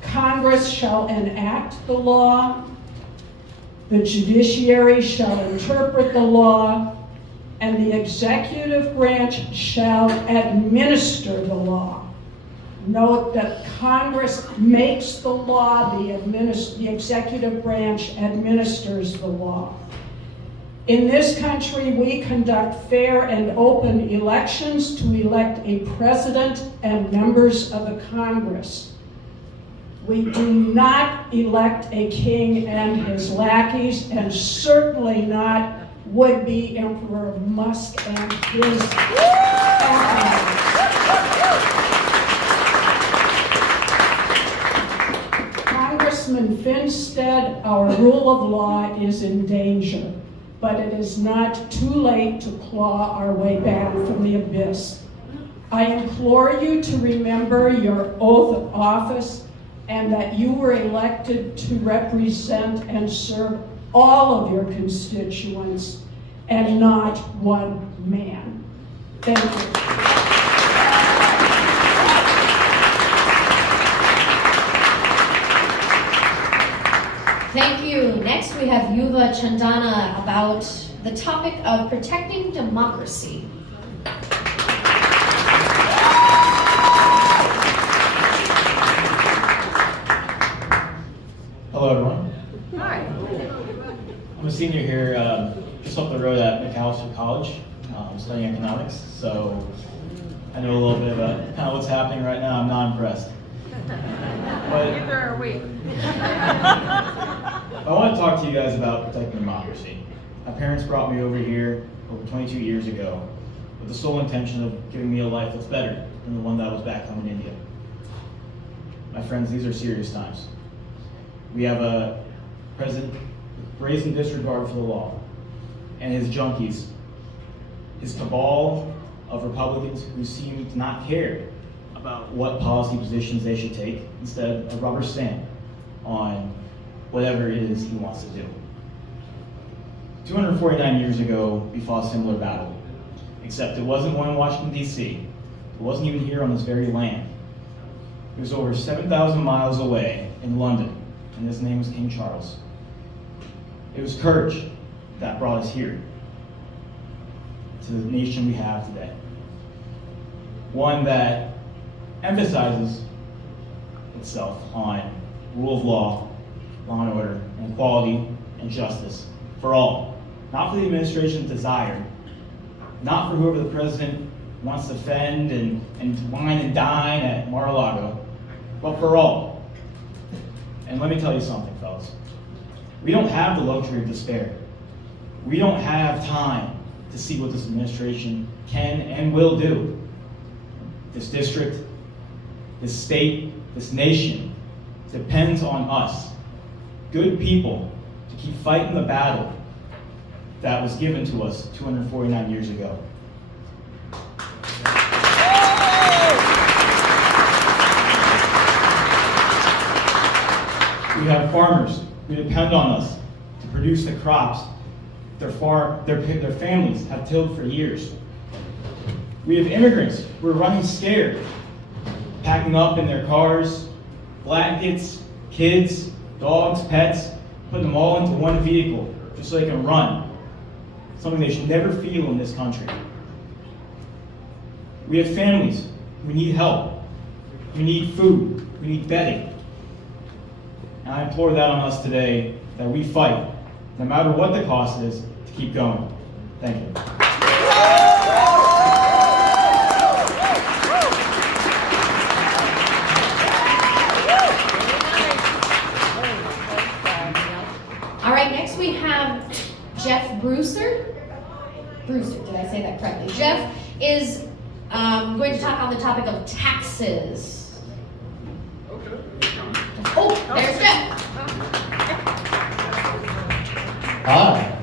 Congress shall enact the law, the judiciary shall interpret the law, and the executive branch shall administer the law. Note that Congress makes the law, the executive branch administers the law. In this country, we conduct fair and open elections to elect a president and members of the Congress. We do not elect a king and his lackeys, and certainly not would-be Emperor Musk and his allies. Congressman Finstead, our rule of law is in danger, but it is not too late to claw our way back from the abyss. I implore you to remember your oath of office and that you were elected to represent and serve all of your constituents and not one man. Thank you. Thank you. Next, we have Yuva Chandana about the topic of protecting democracy. Hello, everyone. Hi. I'm a senior here, just up the road at McAllister College, studying economics. So I know a little bit about kind of what's happening right now. I'm not impressed. But neither are we. I want to talk to you guys about protecting democracy. My parents brought me over here over 22 years ago with the sole intention of giving me a life that's better than the one that was back home in India. My friends, these are serious times. We have a president with brazen disregard for the law, and his junkies, his cabal of Republicans who seem to not care about what policy positions they should take, instead a rubber stamp on whatever it is he wants to do. 249 years ago, we fought a similar battle except it wasn't one in Washington, D.C. It wasn't even here on this very land. It was over 7,000 miles away in London, and his name was King Charles. It was courage that brought us here, to the nation we have today. One that emphasizes itself on rule of law, law and order, and equality and justice for all. Not for the administration's desire, not for whoever the president wants to fend and wine and dine at Mar-a-Lago, but for all. And let me tell you something, fellas. We don't have the luxury of despair. We don't have time to see what this administration can and will do. This district, this state, this nation depends on us, good people, to keep fighting the battle that was given to us 249 years ago. We have farmers who depend on us to produce the crops their families have tilled for years. We have immigrants who are running scared, packing up in their cars, blankets, kids, dogs, pets, putting them all into one vehicle just so they can run. Something they should never feel in this country. We have families who need help. We need food. We need bedding. And I implore that on us today, that we fight, no matter what the cost is, to keep going. Thank you. All right, next we have Jeff Brewster. Brewster, did I say that correctly? Jeff is going to talk on the topic of taxes. Oh, there's Jeff. Hi.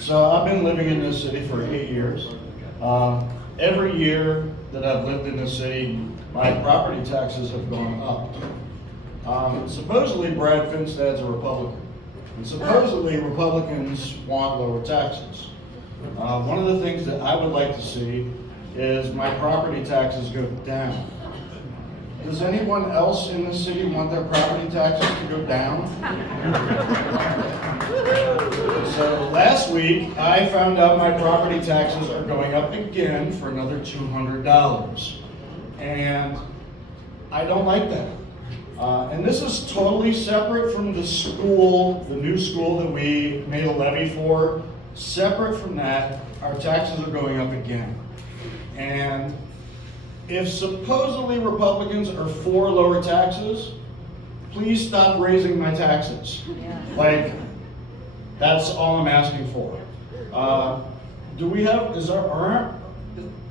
So I've been living in this city for 8 years. Every year that I've lived in this city, my property taxes have gone up. Supposedly Brad Finstad's a Republican, and supposedly Republicans want lower taxes. One of the things that I would like to see is my property taxes go down. Does anyone else in the city want their property taxes to go down? So last week, I found out my property taxes are going up again for another $200. And I don't like that. And this is totally separate from the school, the new school that we made a levy for. Separate from that, our taxes are going up again. And if supposedly Republicans are for lower taxes, please stop raising my taxes. Like, that's all I'm asking for. Do we have, are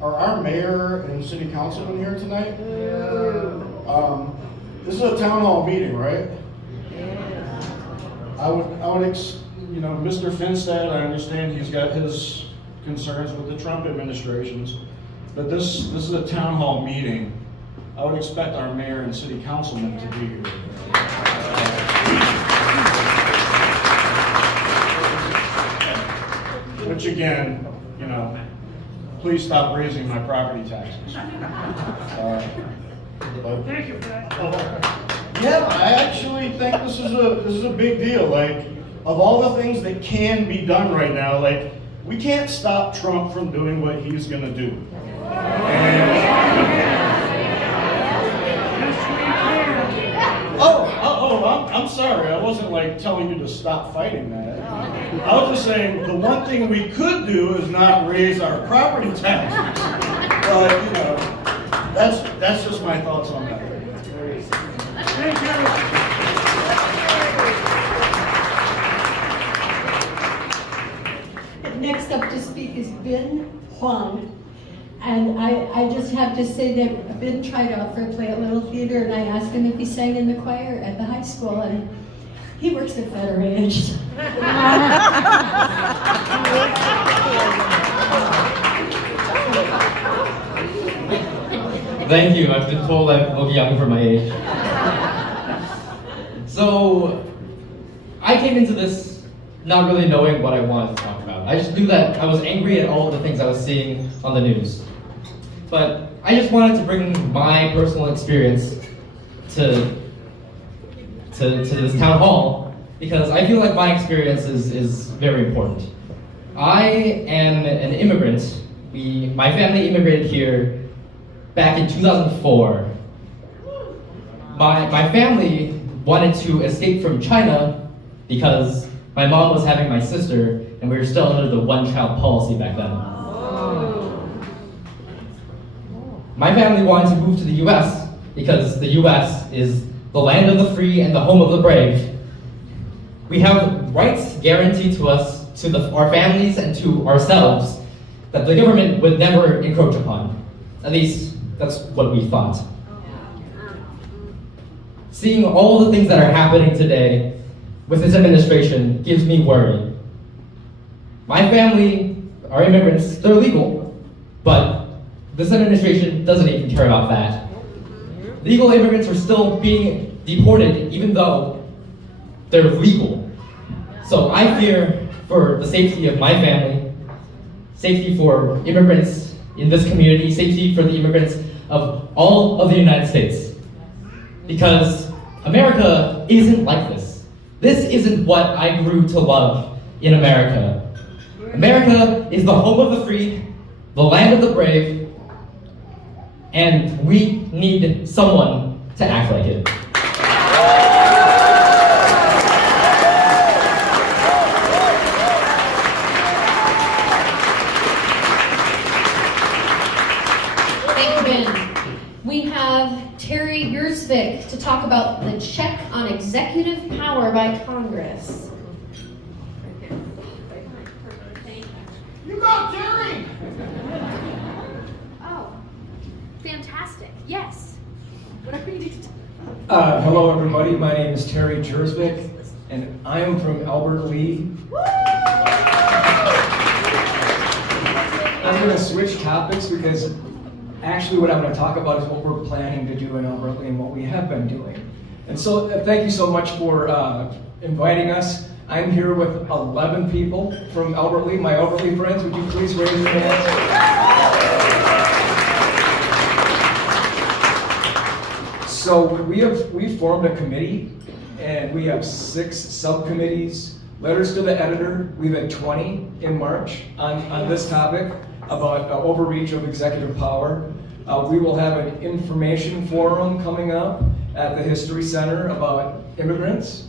our mayor and city councilman here tonight? This is a town hall meeting, right? I would, Mr. Finstad, I understand he's got his concerns with the Trump administrations, but this is a town hall meeting. I would expect our mayor and city councilman to be here. Which again, please stop raising my property taxes. Thank you for that. Yeah, I actually think this is a big deal. Like, of all the things that can be done right now, like, we can't stop Trump from doing what he's gonna do. I'm sorry. I wasn't like telling you to stop fighting that. I was just saying the one thing we could do is not raise our property taxes. But that's just my thoughts on that. Thank you. Next up to speak is Ben Huang. And I just have to say that Ben tried out for play at Little Theater, and I asked him if he sang in the choir at the high school, and he works at Federal Age. Thank you. I've been told I look young for my age. So, I came into this not really knowing what I wanted to talk about. I just knew that I was angry at all of the things I was seeing on the news. But I just wanted to bring my personal experience to this town hall because I feel like my experience is very important. I am an immigrant. My family immigrated here back in 2004. My family wanted to escape from China because my mom was having my sister and we were still under the one-child policy back then. My family wanted to move to the US because the US is the land of the free and the home of the brave. We have rights guaranteed to us, to our families and to ourselves that the government would never encroach upon. At least, that's what we thought. Seeing all the things that are happening today with this administration gives me worry. My family are immigrants, they're legal, but this administration doesn't even care about that. Legal immigrants are still being deported even though they're legal. So I fear for the safety of my family, safety for immigrants in this community, safety for the immigrants of all of the United States. Because America isn't like this. This isn't what I grew to love in America. America is the home of the free, the land of the brave, and we need someone to act like it. Thank you, Ben. We have Terry Yursvik to talk about the check on executive power by Congress. You go, Terry! Oh, fantastic. Yes. Whatever you need to Hello, everybody. My name is Terry Jersvik, and I am from Albert Lee. I'm going to switch topics because actually what I'm going to talk about is what we're planning to do in Albert Lee and what we have been doing. And so thank you so much for inviting us. I'm here with 11 people from Albert Lee, my Albert Lee friends. Would you please raise your hands? So we formed a committee, and we have 6 subcommittees. Letters to the editor, we've had 20 in March on this topic about overreach of executive power. We will have an information forum coming up at the History Center about immigrants.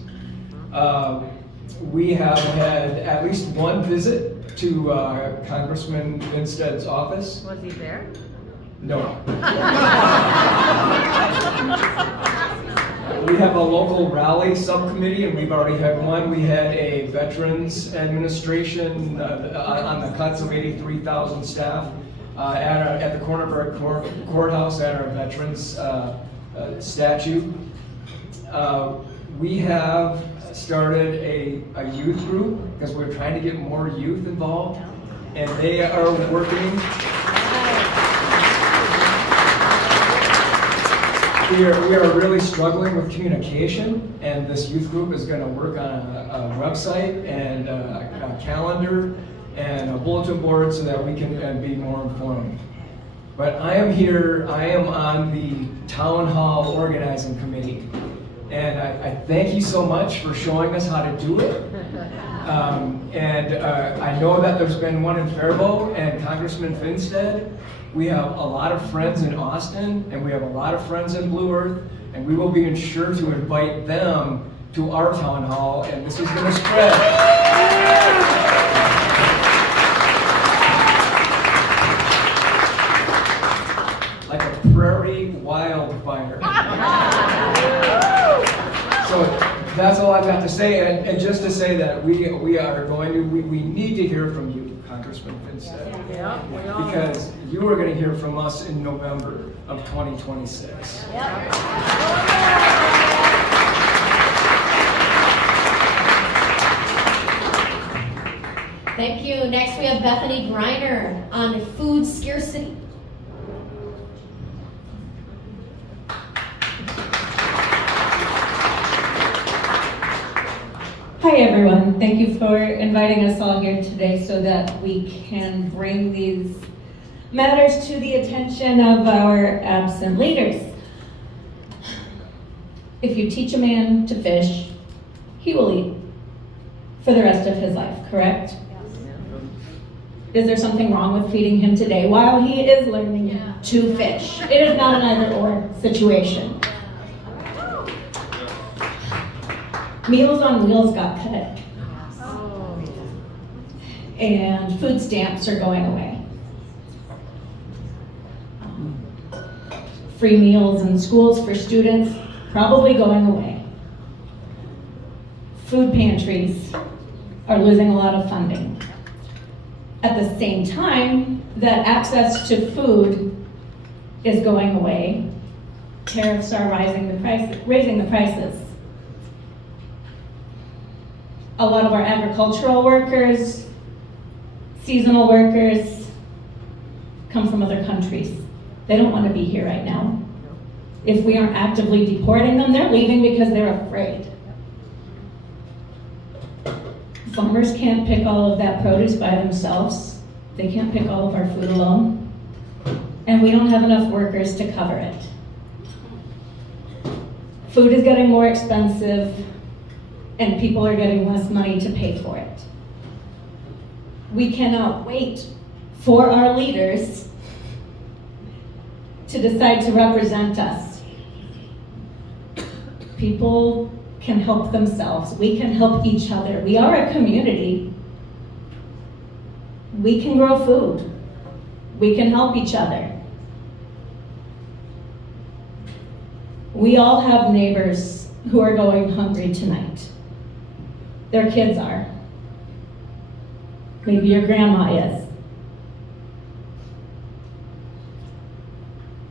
We have had at least one visit to Congressman Winstead's office. Was he there? No. We have a local rally subcommittee, and we've already had one. We had a Veterans Administration on the cuts of 83,000 staff at the corner of our courthouse at our Veterans statue. We have started a youth group because we're trying to get more youth involved, and they are working. We are really struggling with communication, and this youth group is going to work on a website and a calendar and a bulletin board so that we can be more informed. But I am here, I am on the Town Hall Organizing Committee, and I thank you so much for showing us how to do it. I know that there's been one in Faribault and Congressman Finstead. We have a lot of friends in Austin, and we have a lot of friends in Blue Earth, and we will be sure to invite them to our town hall, and this is going to spread. Like a prairie wildfire. So that's all I've got to say, and just to say that we need to hear from you, Congressman Finstead, because you are going to hear from us in November of 2026. Thank you. Next we have Bethany Griner on food scarcity. Hi everyone, thank you for inviting us all here today so that we can bring these matters to the attention of our absent leaders. If you teach a man to fish, he will eat for the rest of his life, correct? Is there something wrong with feeding him today while he is learning to fish? It is not an either-or situation. Meals on Wheels got cut. And food stamps are going away. Free meals in schools for students, probably going away. Food pantries are losing a lot of funding. At the same time that access to food is going away, tariffs are raising the prices. A lot of our agricultural workers, seasonal workers, come from other countries. They don't want to be here right now. If we aren't actively deporting them, they're leaving because they're afraid. Farmers can't pick all of that produce by themselves. They can't pick all of our food alone. And we don't have enough workers to cover it. Food is getting more expensive, and people are getting less money to pay for it. We cannot wait for our leaders to decide to represent us. People can help themselves. We can help each other. We are a community. We can grow food. We can help each other. We all have neighbors who are going hungry tonight. Their kids are. Maybe your grandma is.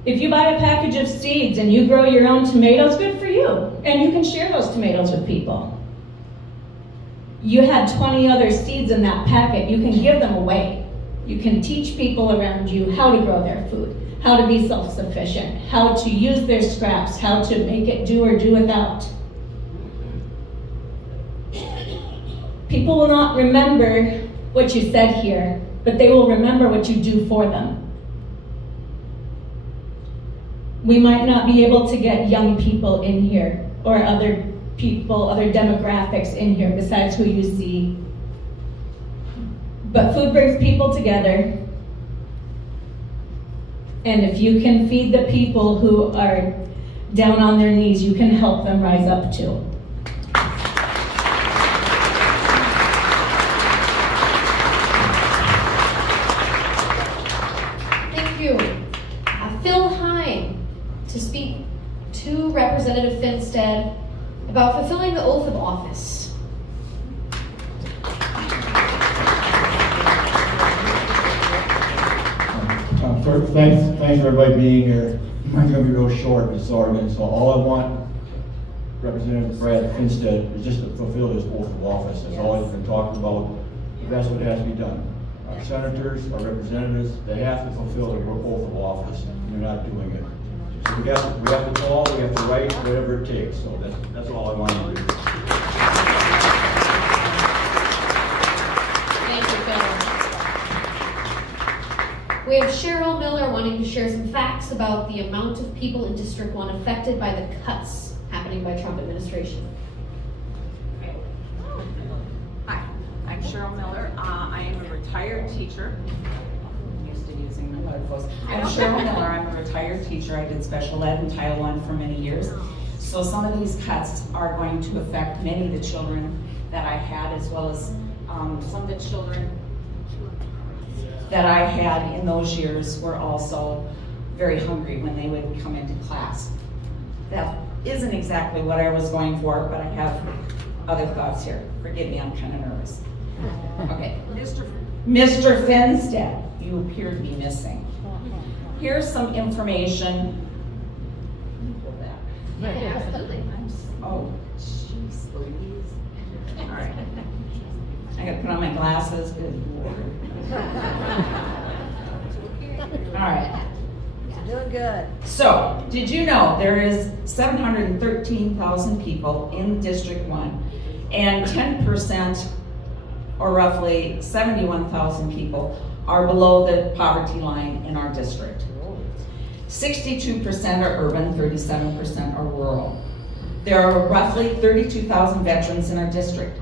If you buy a package of seeds and you grow your own tomatoes, good for you. And you can share those tomatoes with people. You had 20 other seeds in that packet, you can give them away. You can teach people around you how to grow their food, how to be self-sufficient, how to use their scraps, how to make it do or do without. People will not remember what you said here, but they will remember what you do for them. We might not be able to get young people in here or other people, other demographics in here besides who you see. But food brings people together. And if you can feed the people who are down on their knees, you can help them rise up too. Thank you. Phil Hine to speak to Representative Finstead about fulfilling the oath of office. First, thanks for everybody being here. Mine's gonna be real short, but sorry. So all I want Representative Brad Finstead is just to fulfill his oath of office. That's all he's been talking about. That's what has to be done. Our senators, our representatives, they have to fulfill their oath of office, and they're not doing it. So we have to call, we have to write, whatever it takes. So that's all I want to do. Thank you, Phil. We have Cheryl Miller wanting to share some facts about the amount of people in District 1 affected by the cuts happening by Trump administration. Hi, I'm Cheryl Miller. I am a retired teacher. I'm used to using my microphones. I'm Cheryl Miller. I'm a retired teacher. I did special ed in Title I for many years. So some of these cuts are going to affect many of the children that I had, as well as some of the children that I had in those years were also very hungry when they would come into class. That isn't exactly what I was going for, but I have other thoughts here. Forgive me, I'm kind of nervous. Okay, Mr. Finstead, you appear to be missing. Here's some information. Yeah, absolutely. Oh, jeez Louise. All right. I gotta put on my glasses. Good Lord. All right. Doing good. So, did you know there is 713,000 people in District 1, and 10%, or roughly 71,000 people, are below the poverty line in our district. 62% are urban, 37% are rural. There are roughly 32,000 veterans in our district.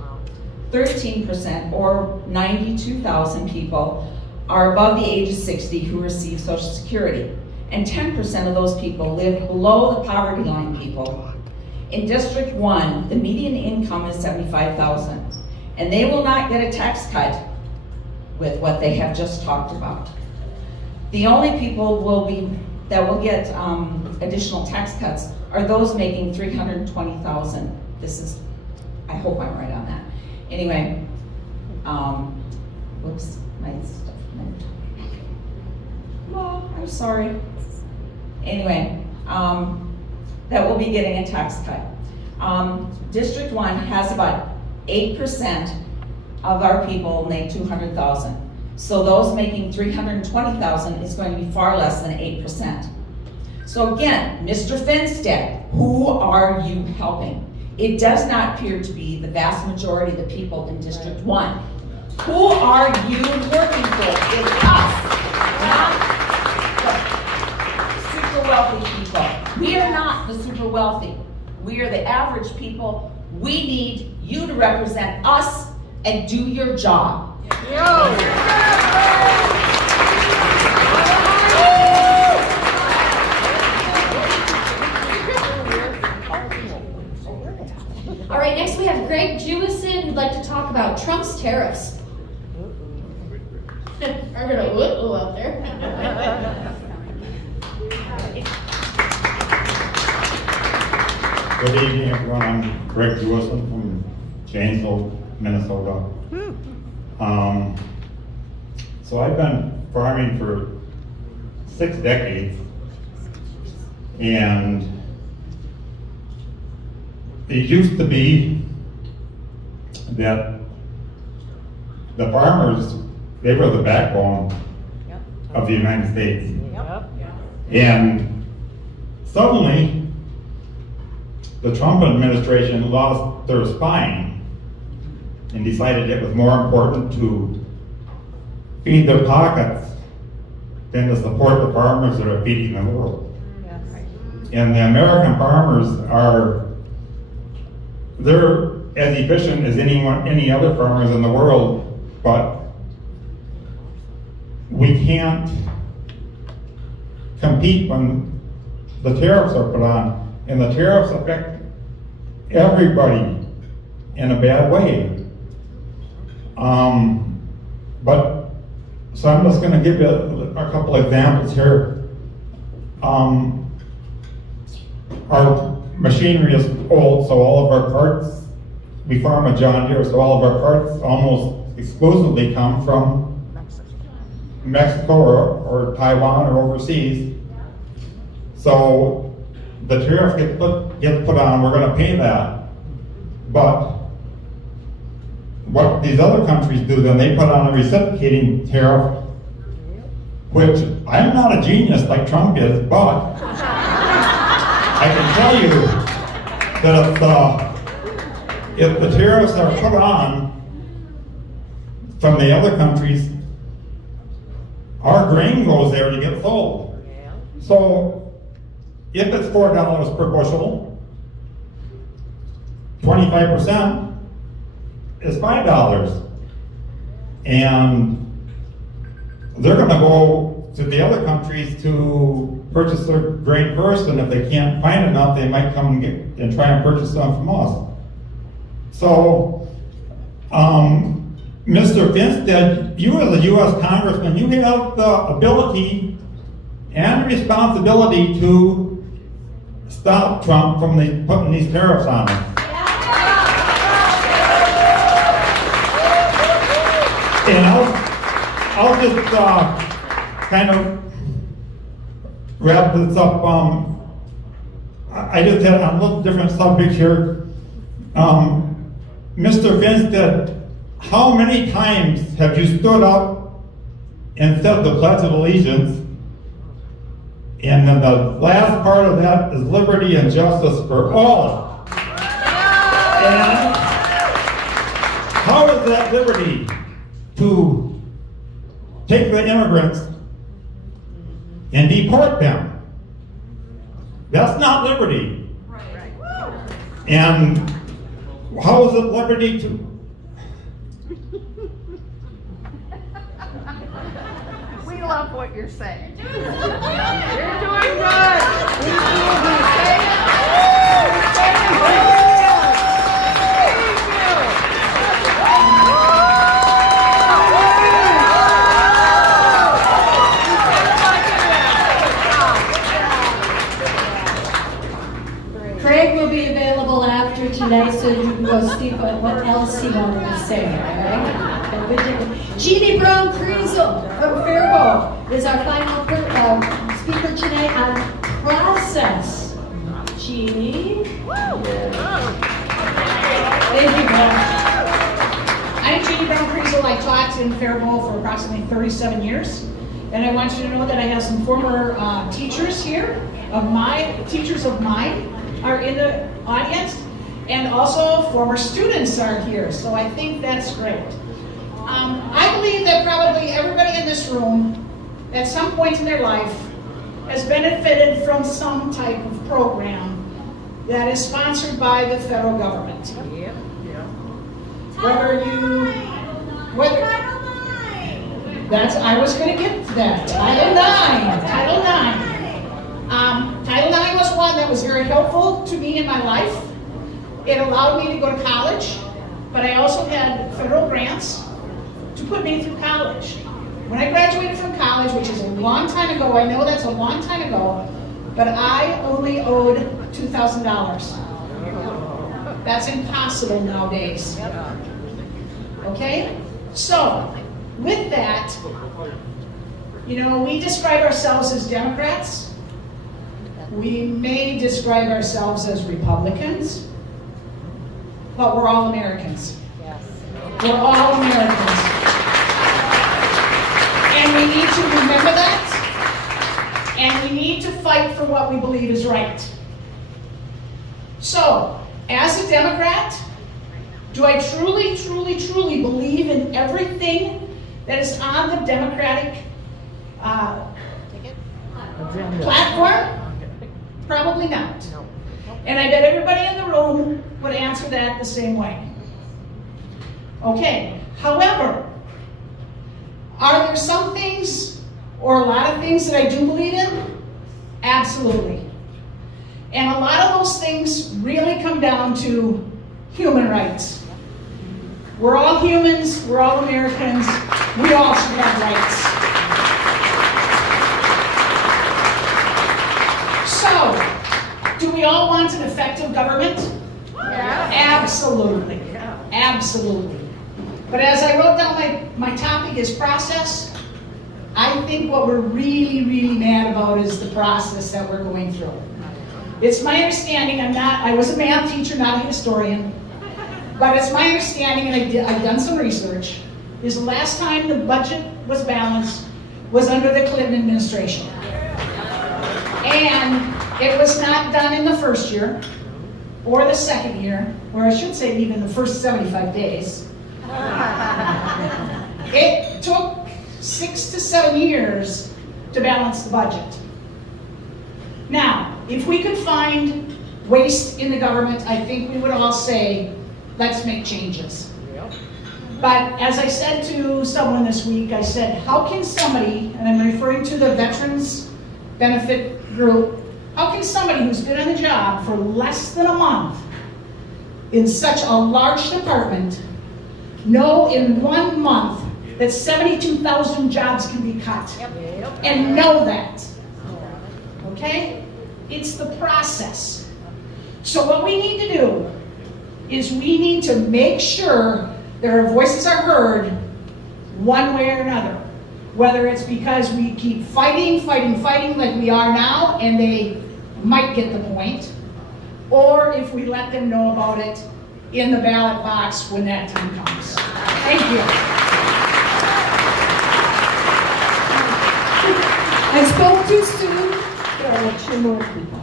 13%, or 92,000 people, are above the age of 60 who receive Social Security. And 10% of those people live below the poverty line people. In District 1, the median income is $75,000, and they will not get a tax cut with what they have just talked about. The only people that will get additional tax cuts are those making $320,000. This is, I hope I'm right on that. Anyway, whoops, my stuff moved. Oh, I'm sorry. Anyway, that will be getting a tax cut. District 1 has about 8% of our people make $200,000. So those making $320,000 is going to be far less than 8%. So again, Mr. Finstead, who are you helping? It does not appear to be the vast majority of the people in District 1. Who are you working for? It's us, not the super wealthy people. We are not the super wealthy. We are the average people. We need you to represent us and do your job. All right, next we have Greg Jewison, who'd like to talk about Trump's tariffs. I'm gonna whoop out there. Good evening, everyone. I'm Greg Jewison from Janesville, Minnesota. So I've been farming for 6 decades, and it used to be that the farmers, they were the backbone of the United States. And suddenly, the Trump administration lost their spine and decided it was more important to feed their pockets than to support the farmers that are feeding the world. And the American farmers they're as efficient as any other farmers in the world, but we can't compete when the tariffs are put on, and the tariffs affect everybody in a bad way. So I'm just going to give you a couple examples here. Our machinery is old, so all of our parts, we farm a John Deere, so all of our parts almost exclusively come from Mexico or Taiwan or overseas. So the tariff gets put on, we're going to pay that. But what these other countries do, then they put on a reciprocating tariff, which I'm not a genius like Trump is, but I can tell you that if the tariffs are put on from the other countries, our grain goes there to get sold. So if it's $4 per bushel, 25% is $5. And they're going to go to the other countries to purchase their grain first, and if they can't find enough, they might come and try and purchase some from us. So, Mr. Finstead, you as a U.S. Congressman, you have the ability and responsibility to stop Trump from putting these tariffs on us. And I'll just kind of wrap this up. I just had a little different subject here. Mr. Finstead, how many times have you stood up and said the Pledge of Allegiance? And then the last part of that is liberty and justice for all. And is that liberty to take the immigrants and deport them? That's not liberty. And how is it liberty to? We love what you're saying. You're doing good. Craig will be available after tonight, so you can go see what else he wanted to say, all right? Jeannie Brown Kriesel from Faribault is our final speaker tonight on process. Jeannie? Thank you, I'm Jeannie Brown Kriesel. I taught in Faribault for approximately 37 years. And I want you to know that I have some former teachers here, teachers of mine are in the audience, and also former students are here. So I think that's great. I believe that probably everybody in this room, at some point in their life, has benefited from some type of program that is sponsored by the federal government. I was going to get to that. Title IX. Title IX was one that was very helpful to me in my life. It allowed me to go to college, but I also had federal grants to put me through college. When I graduated from college, which is a long time ago, I know that's a long time ago, but I only owed $2,000. That's impossible nowadays. Okay? So, with that, we describe ourselves as Democrats. We may describe ourselves as Republicans, but we're all Americans. We're all Americans. And we need to remember that, and we need to fight for what we believe is right. So, as a Democrat, do I truly, truly, truly believe in everything that is on the Democratic platform? Probably not. And I bet everybody in the room would answer that the same way. Okay, however, are there some things or a lot of things that I do believe in? Absolutely. And a lot of those things really come down to human rights. We're all humans, we're all Americans, we all should have rights. So, do we all want an effective government? Yeah. Absolutely. Absolutely. But as I wrote down, my topic is process. I think what we're really, really mad about is the process that we're going through. It's my understanding, I was a math teacher, not a historian, but it's my understanding, and I've done some research, is the last time the budget was balanced was under the Clinton administration. And it was not done in the first year, or the second year, or I should say even the first 75 days. It took 6 to 7 years to balance the budget. Now, if we could find waste in the government, I think we would all say, let's make changes. But as I said to someone this week, I said, how can somebody, and I'm referring to the Veterans Benefit Group, how can somebody who's been on the job for less than a month in such a large department know in 1 month that 72,000 jobs can be cut? And know that. Okay? It's the process. So what we need to do is we need to make sure that our voices are heard one way or another. Whether it's because we keep fighting like we are now, and they might get the point, or if we let them know about it in the ballot box when that time comes. Thank you. I spoke too soon. There are 2 more people.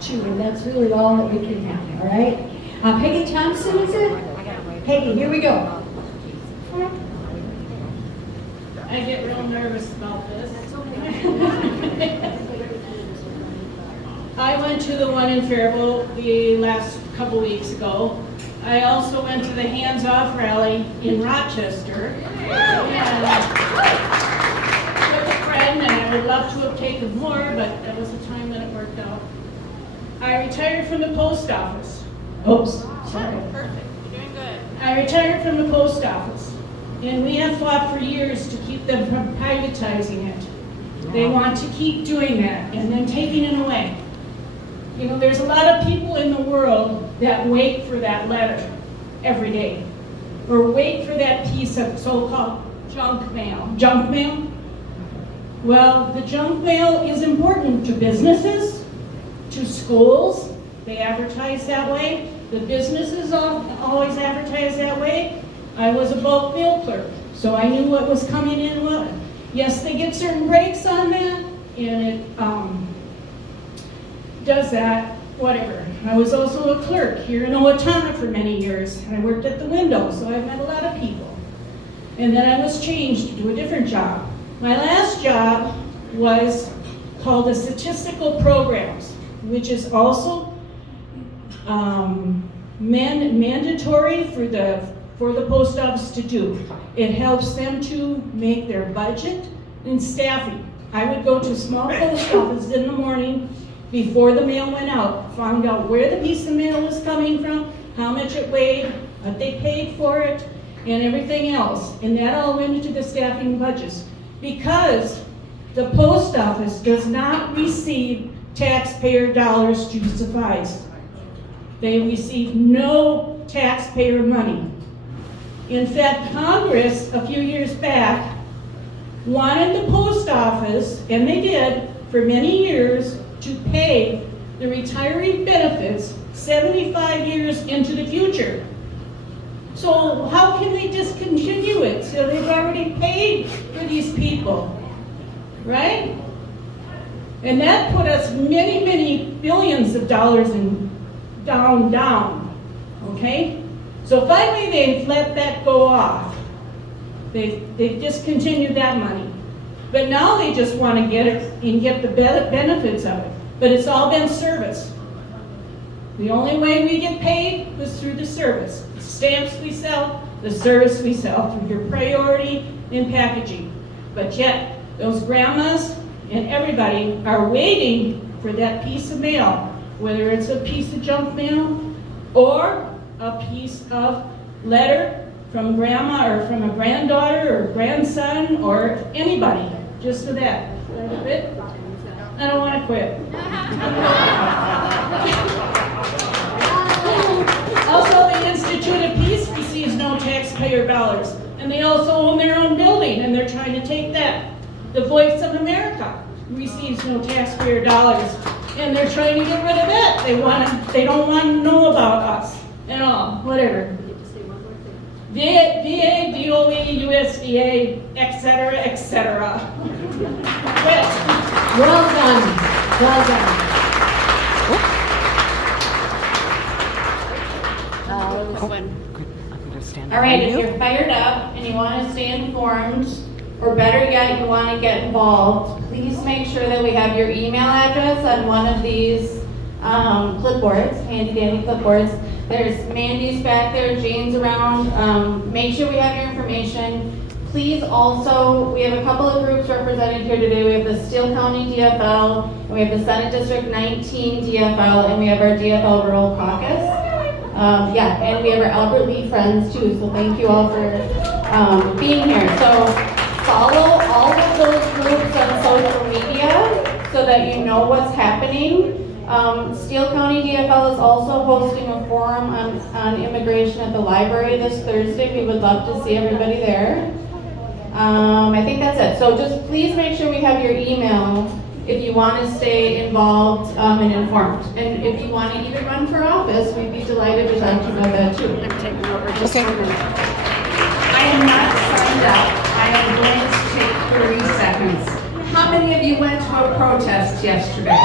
2, and that's really all that we can have, all right? Peggy Thompson, is it? Peggy, here we go. I get real nervous about this. I went to the one in Faribault the last couple weeks ago. I also went to the Hands Off rally in Rochester. And with a friend, and I would love to have taken more, but that was the time that it worked out. I retired from the post office. Oops, sorry. Perfect. You're doing good. I retired from the post office, and we have fought for years to keep them from privatizing it. They want to keep doing that and then taking it away. You know, there's a lot of people in the world that wait for that letter every day, or wait for that piece of so-called junk mail. Junk mail? Well, the junk mail is important to businesses, to schools. They advertise that way. The businesses always advertise that way. I was a bulk mail clerk, so I knew what was coming in. Well, yes, they get certain breaks on that, and it does that, whatever. I was also a clerk here in Owatonna for many years, and I worked at the window, so I've met a lot of people. And then I was changed to do a different job. My last job was called the Statistical Programs, which is also mandatory for the post office to do. It helps them to make their budget and staffing. I would go to small post offices in the morning before the mail went out, found out where the piece of mail was coming from, how much it weighed, what they paid for it, and everything else. And that all went into the staffing budgets. Because the post office does not receive taxpayer dollars to suffice. They receive no taxpayer money. In fact, Congress, a few years back, wanted the post office, and they did, for many years, to pay the retiree benefits 75 years into the future. So how can they discontinue it? So they've already paid for these people, right? And that put us many, many billions of dollars in down, okay? So finally they've let that go off. They've discontinued that money. But now they just want to get it and get the benefits of it. But it's all been service. The only way we get paid was through the service. The stamps we sell, the service we sell, through your priority in packaging. But yet, those grandmas and everybody are waiting for that piece of mail, whether it's a piece of junk mail or a piece of letter from grandma or from a granddaughter or grandson or anybody, just for that. Is that it? I don't want to quit. Also, the Institute of Peace receives no taxpayer dollars, and they also own their own building, and they're trying to take that. The Voice of America receives no taxpayer dollars, and they're trying to get rid of it. They don't want to know about us at all. Whatever. VA, DOE, USDA, etc., etc. Well done. Well done. All right, if you're fired up and you want to stay informed, or better yet, you want to get involved, please make sure that we have your email address on one of these clipboards, handy dandy clipboards. There's Mandy's back there, Jane's around. Make sure we have your information. Please also, we have a couple of groups represented here today. We have the Steele County DFL, and we have the Senate District 19 DFL, and we have our DFL Rural Caucus. And we have our Albert Lee friends too, so thank you all for being here. So follow all of those groups on social media so that you know what's happening. Steele County DFL is also hosting a forum on immigration at the library this Thursday. We would love to see everybody there. I think that's it. So just please make sure we have your email if you want to stay involved and informed. And if you want to even run for office, we'd be delighted to talk to you about that too. I'm taking over just Okay. a minute. I am not signed up. I am going to take 30 seconds. How many of you went to a protest yesterday?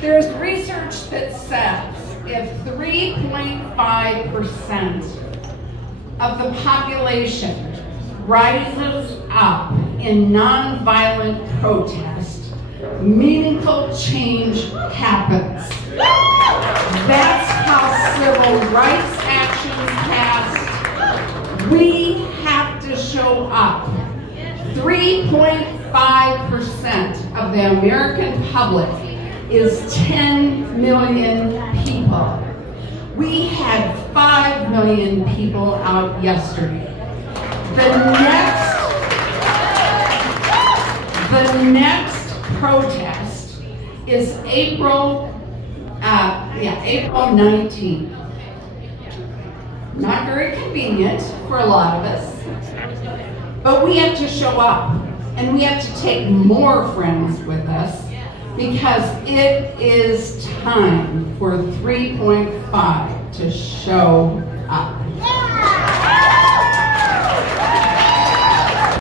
There's research that says if 3.5% of the population rises up in nonviolent protest, meaningful change happens. That's how civil rights actions pass. We have to show up. 3.5% of the American public is 10 million people. We had 5 million people out yesterday. The next protest is April 19th. Not very convenient for a lot of us, but we have to show up, and we have to take more friends with us, because it is time for 3.5 to show up.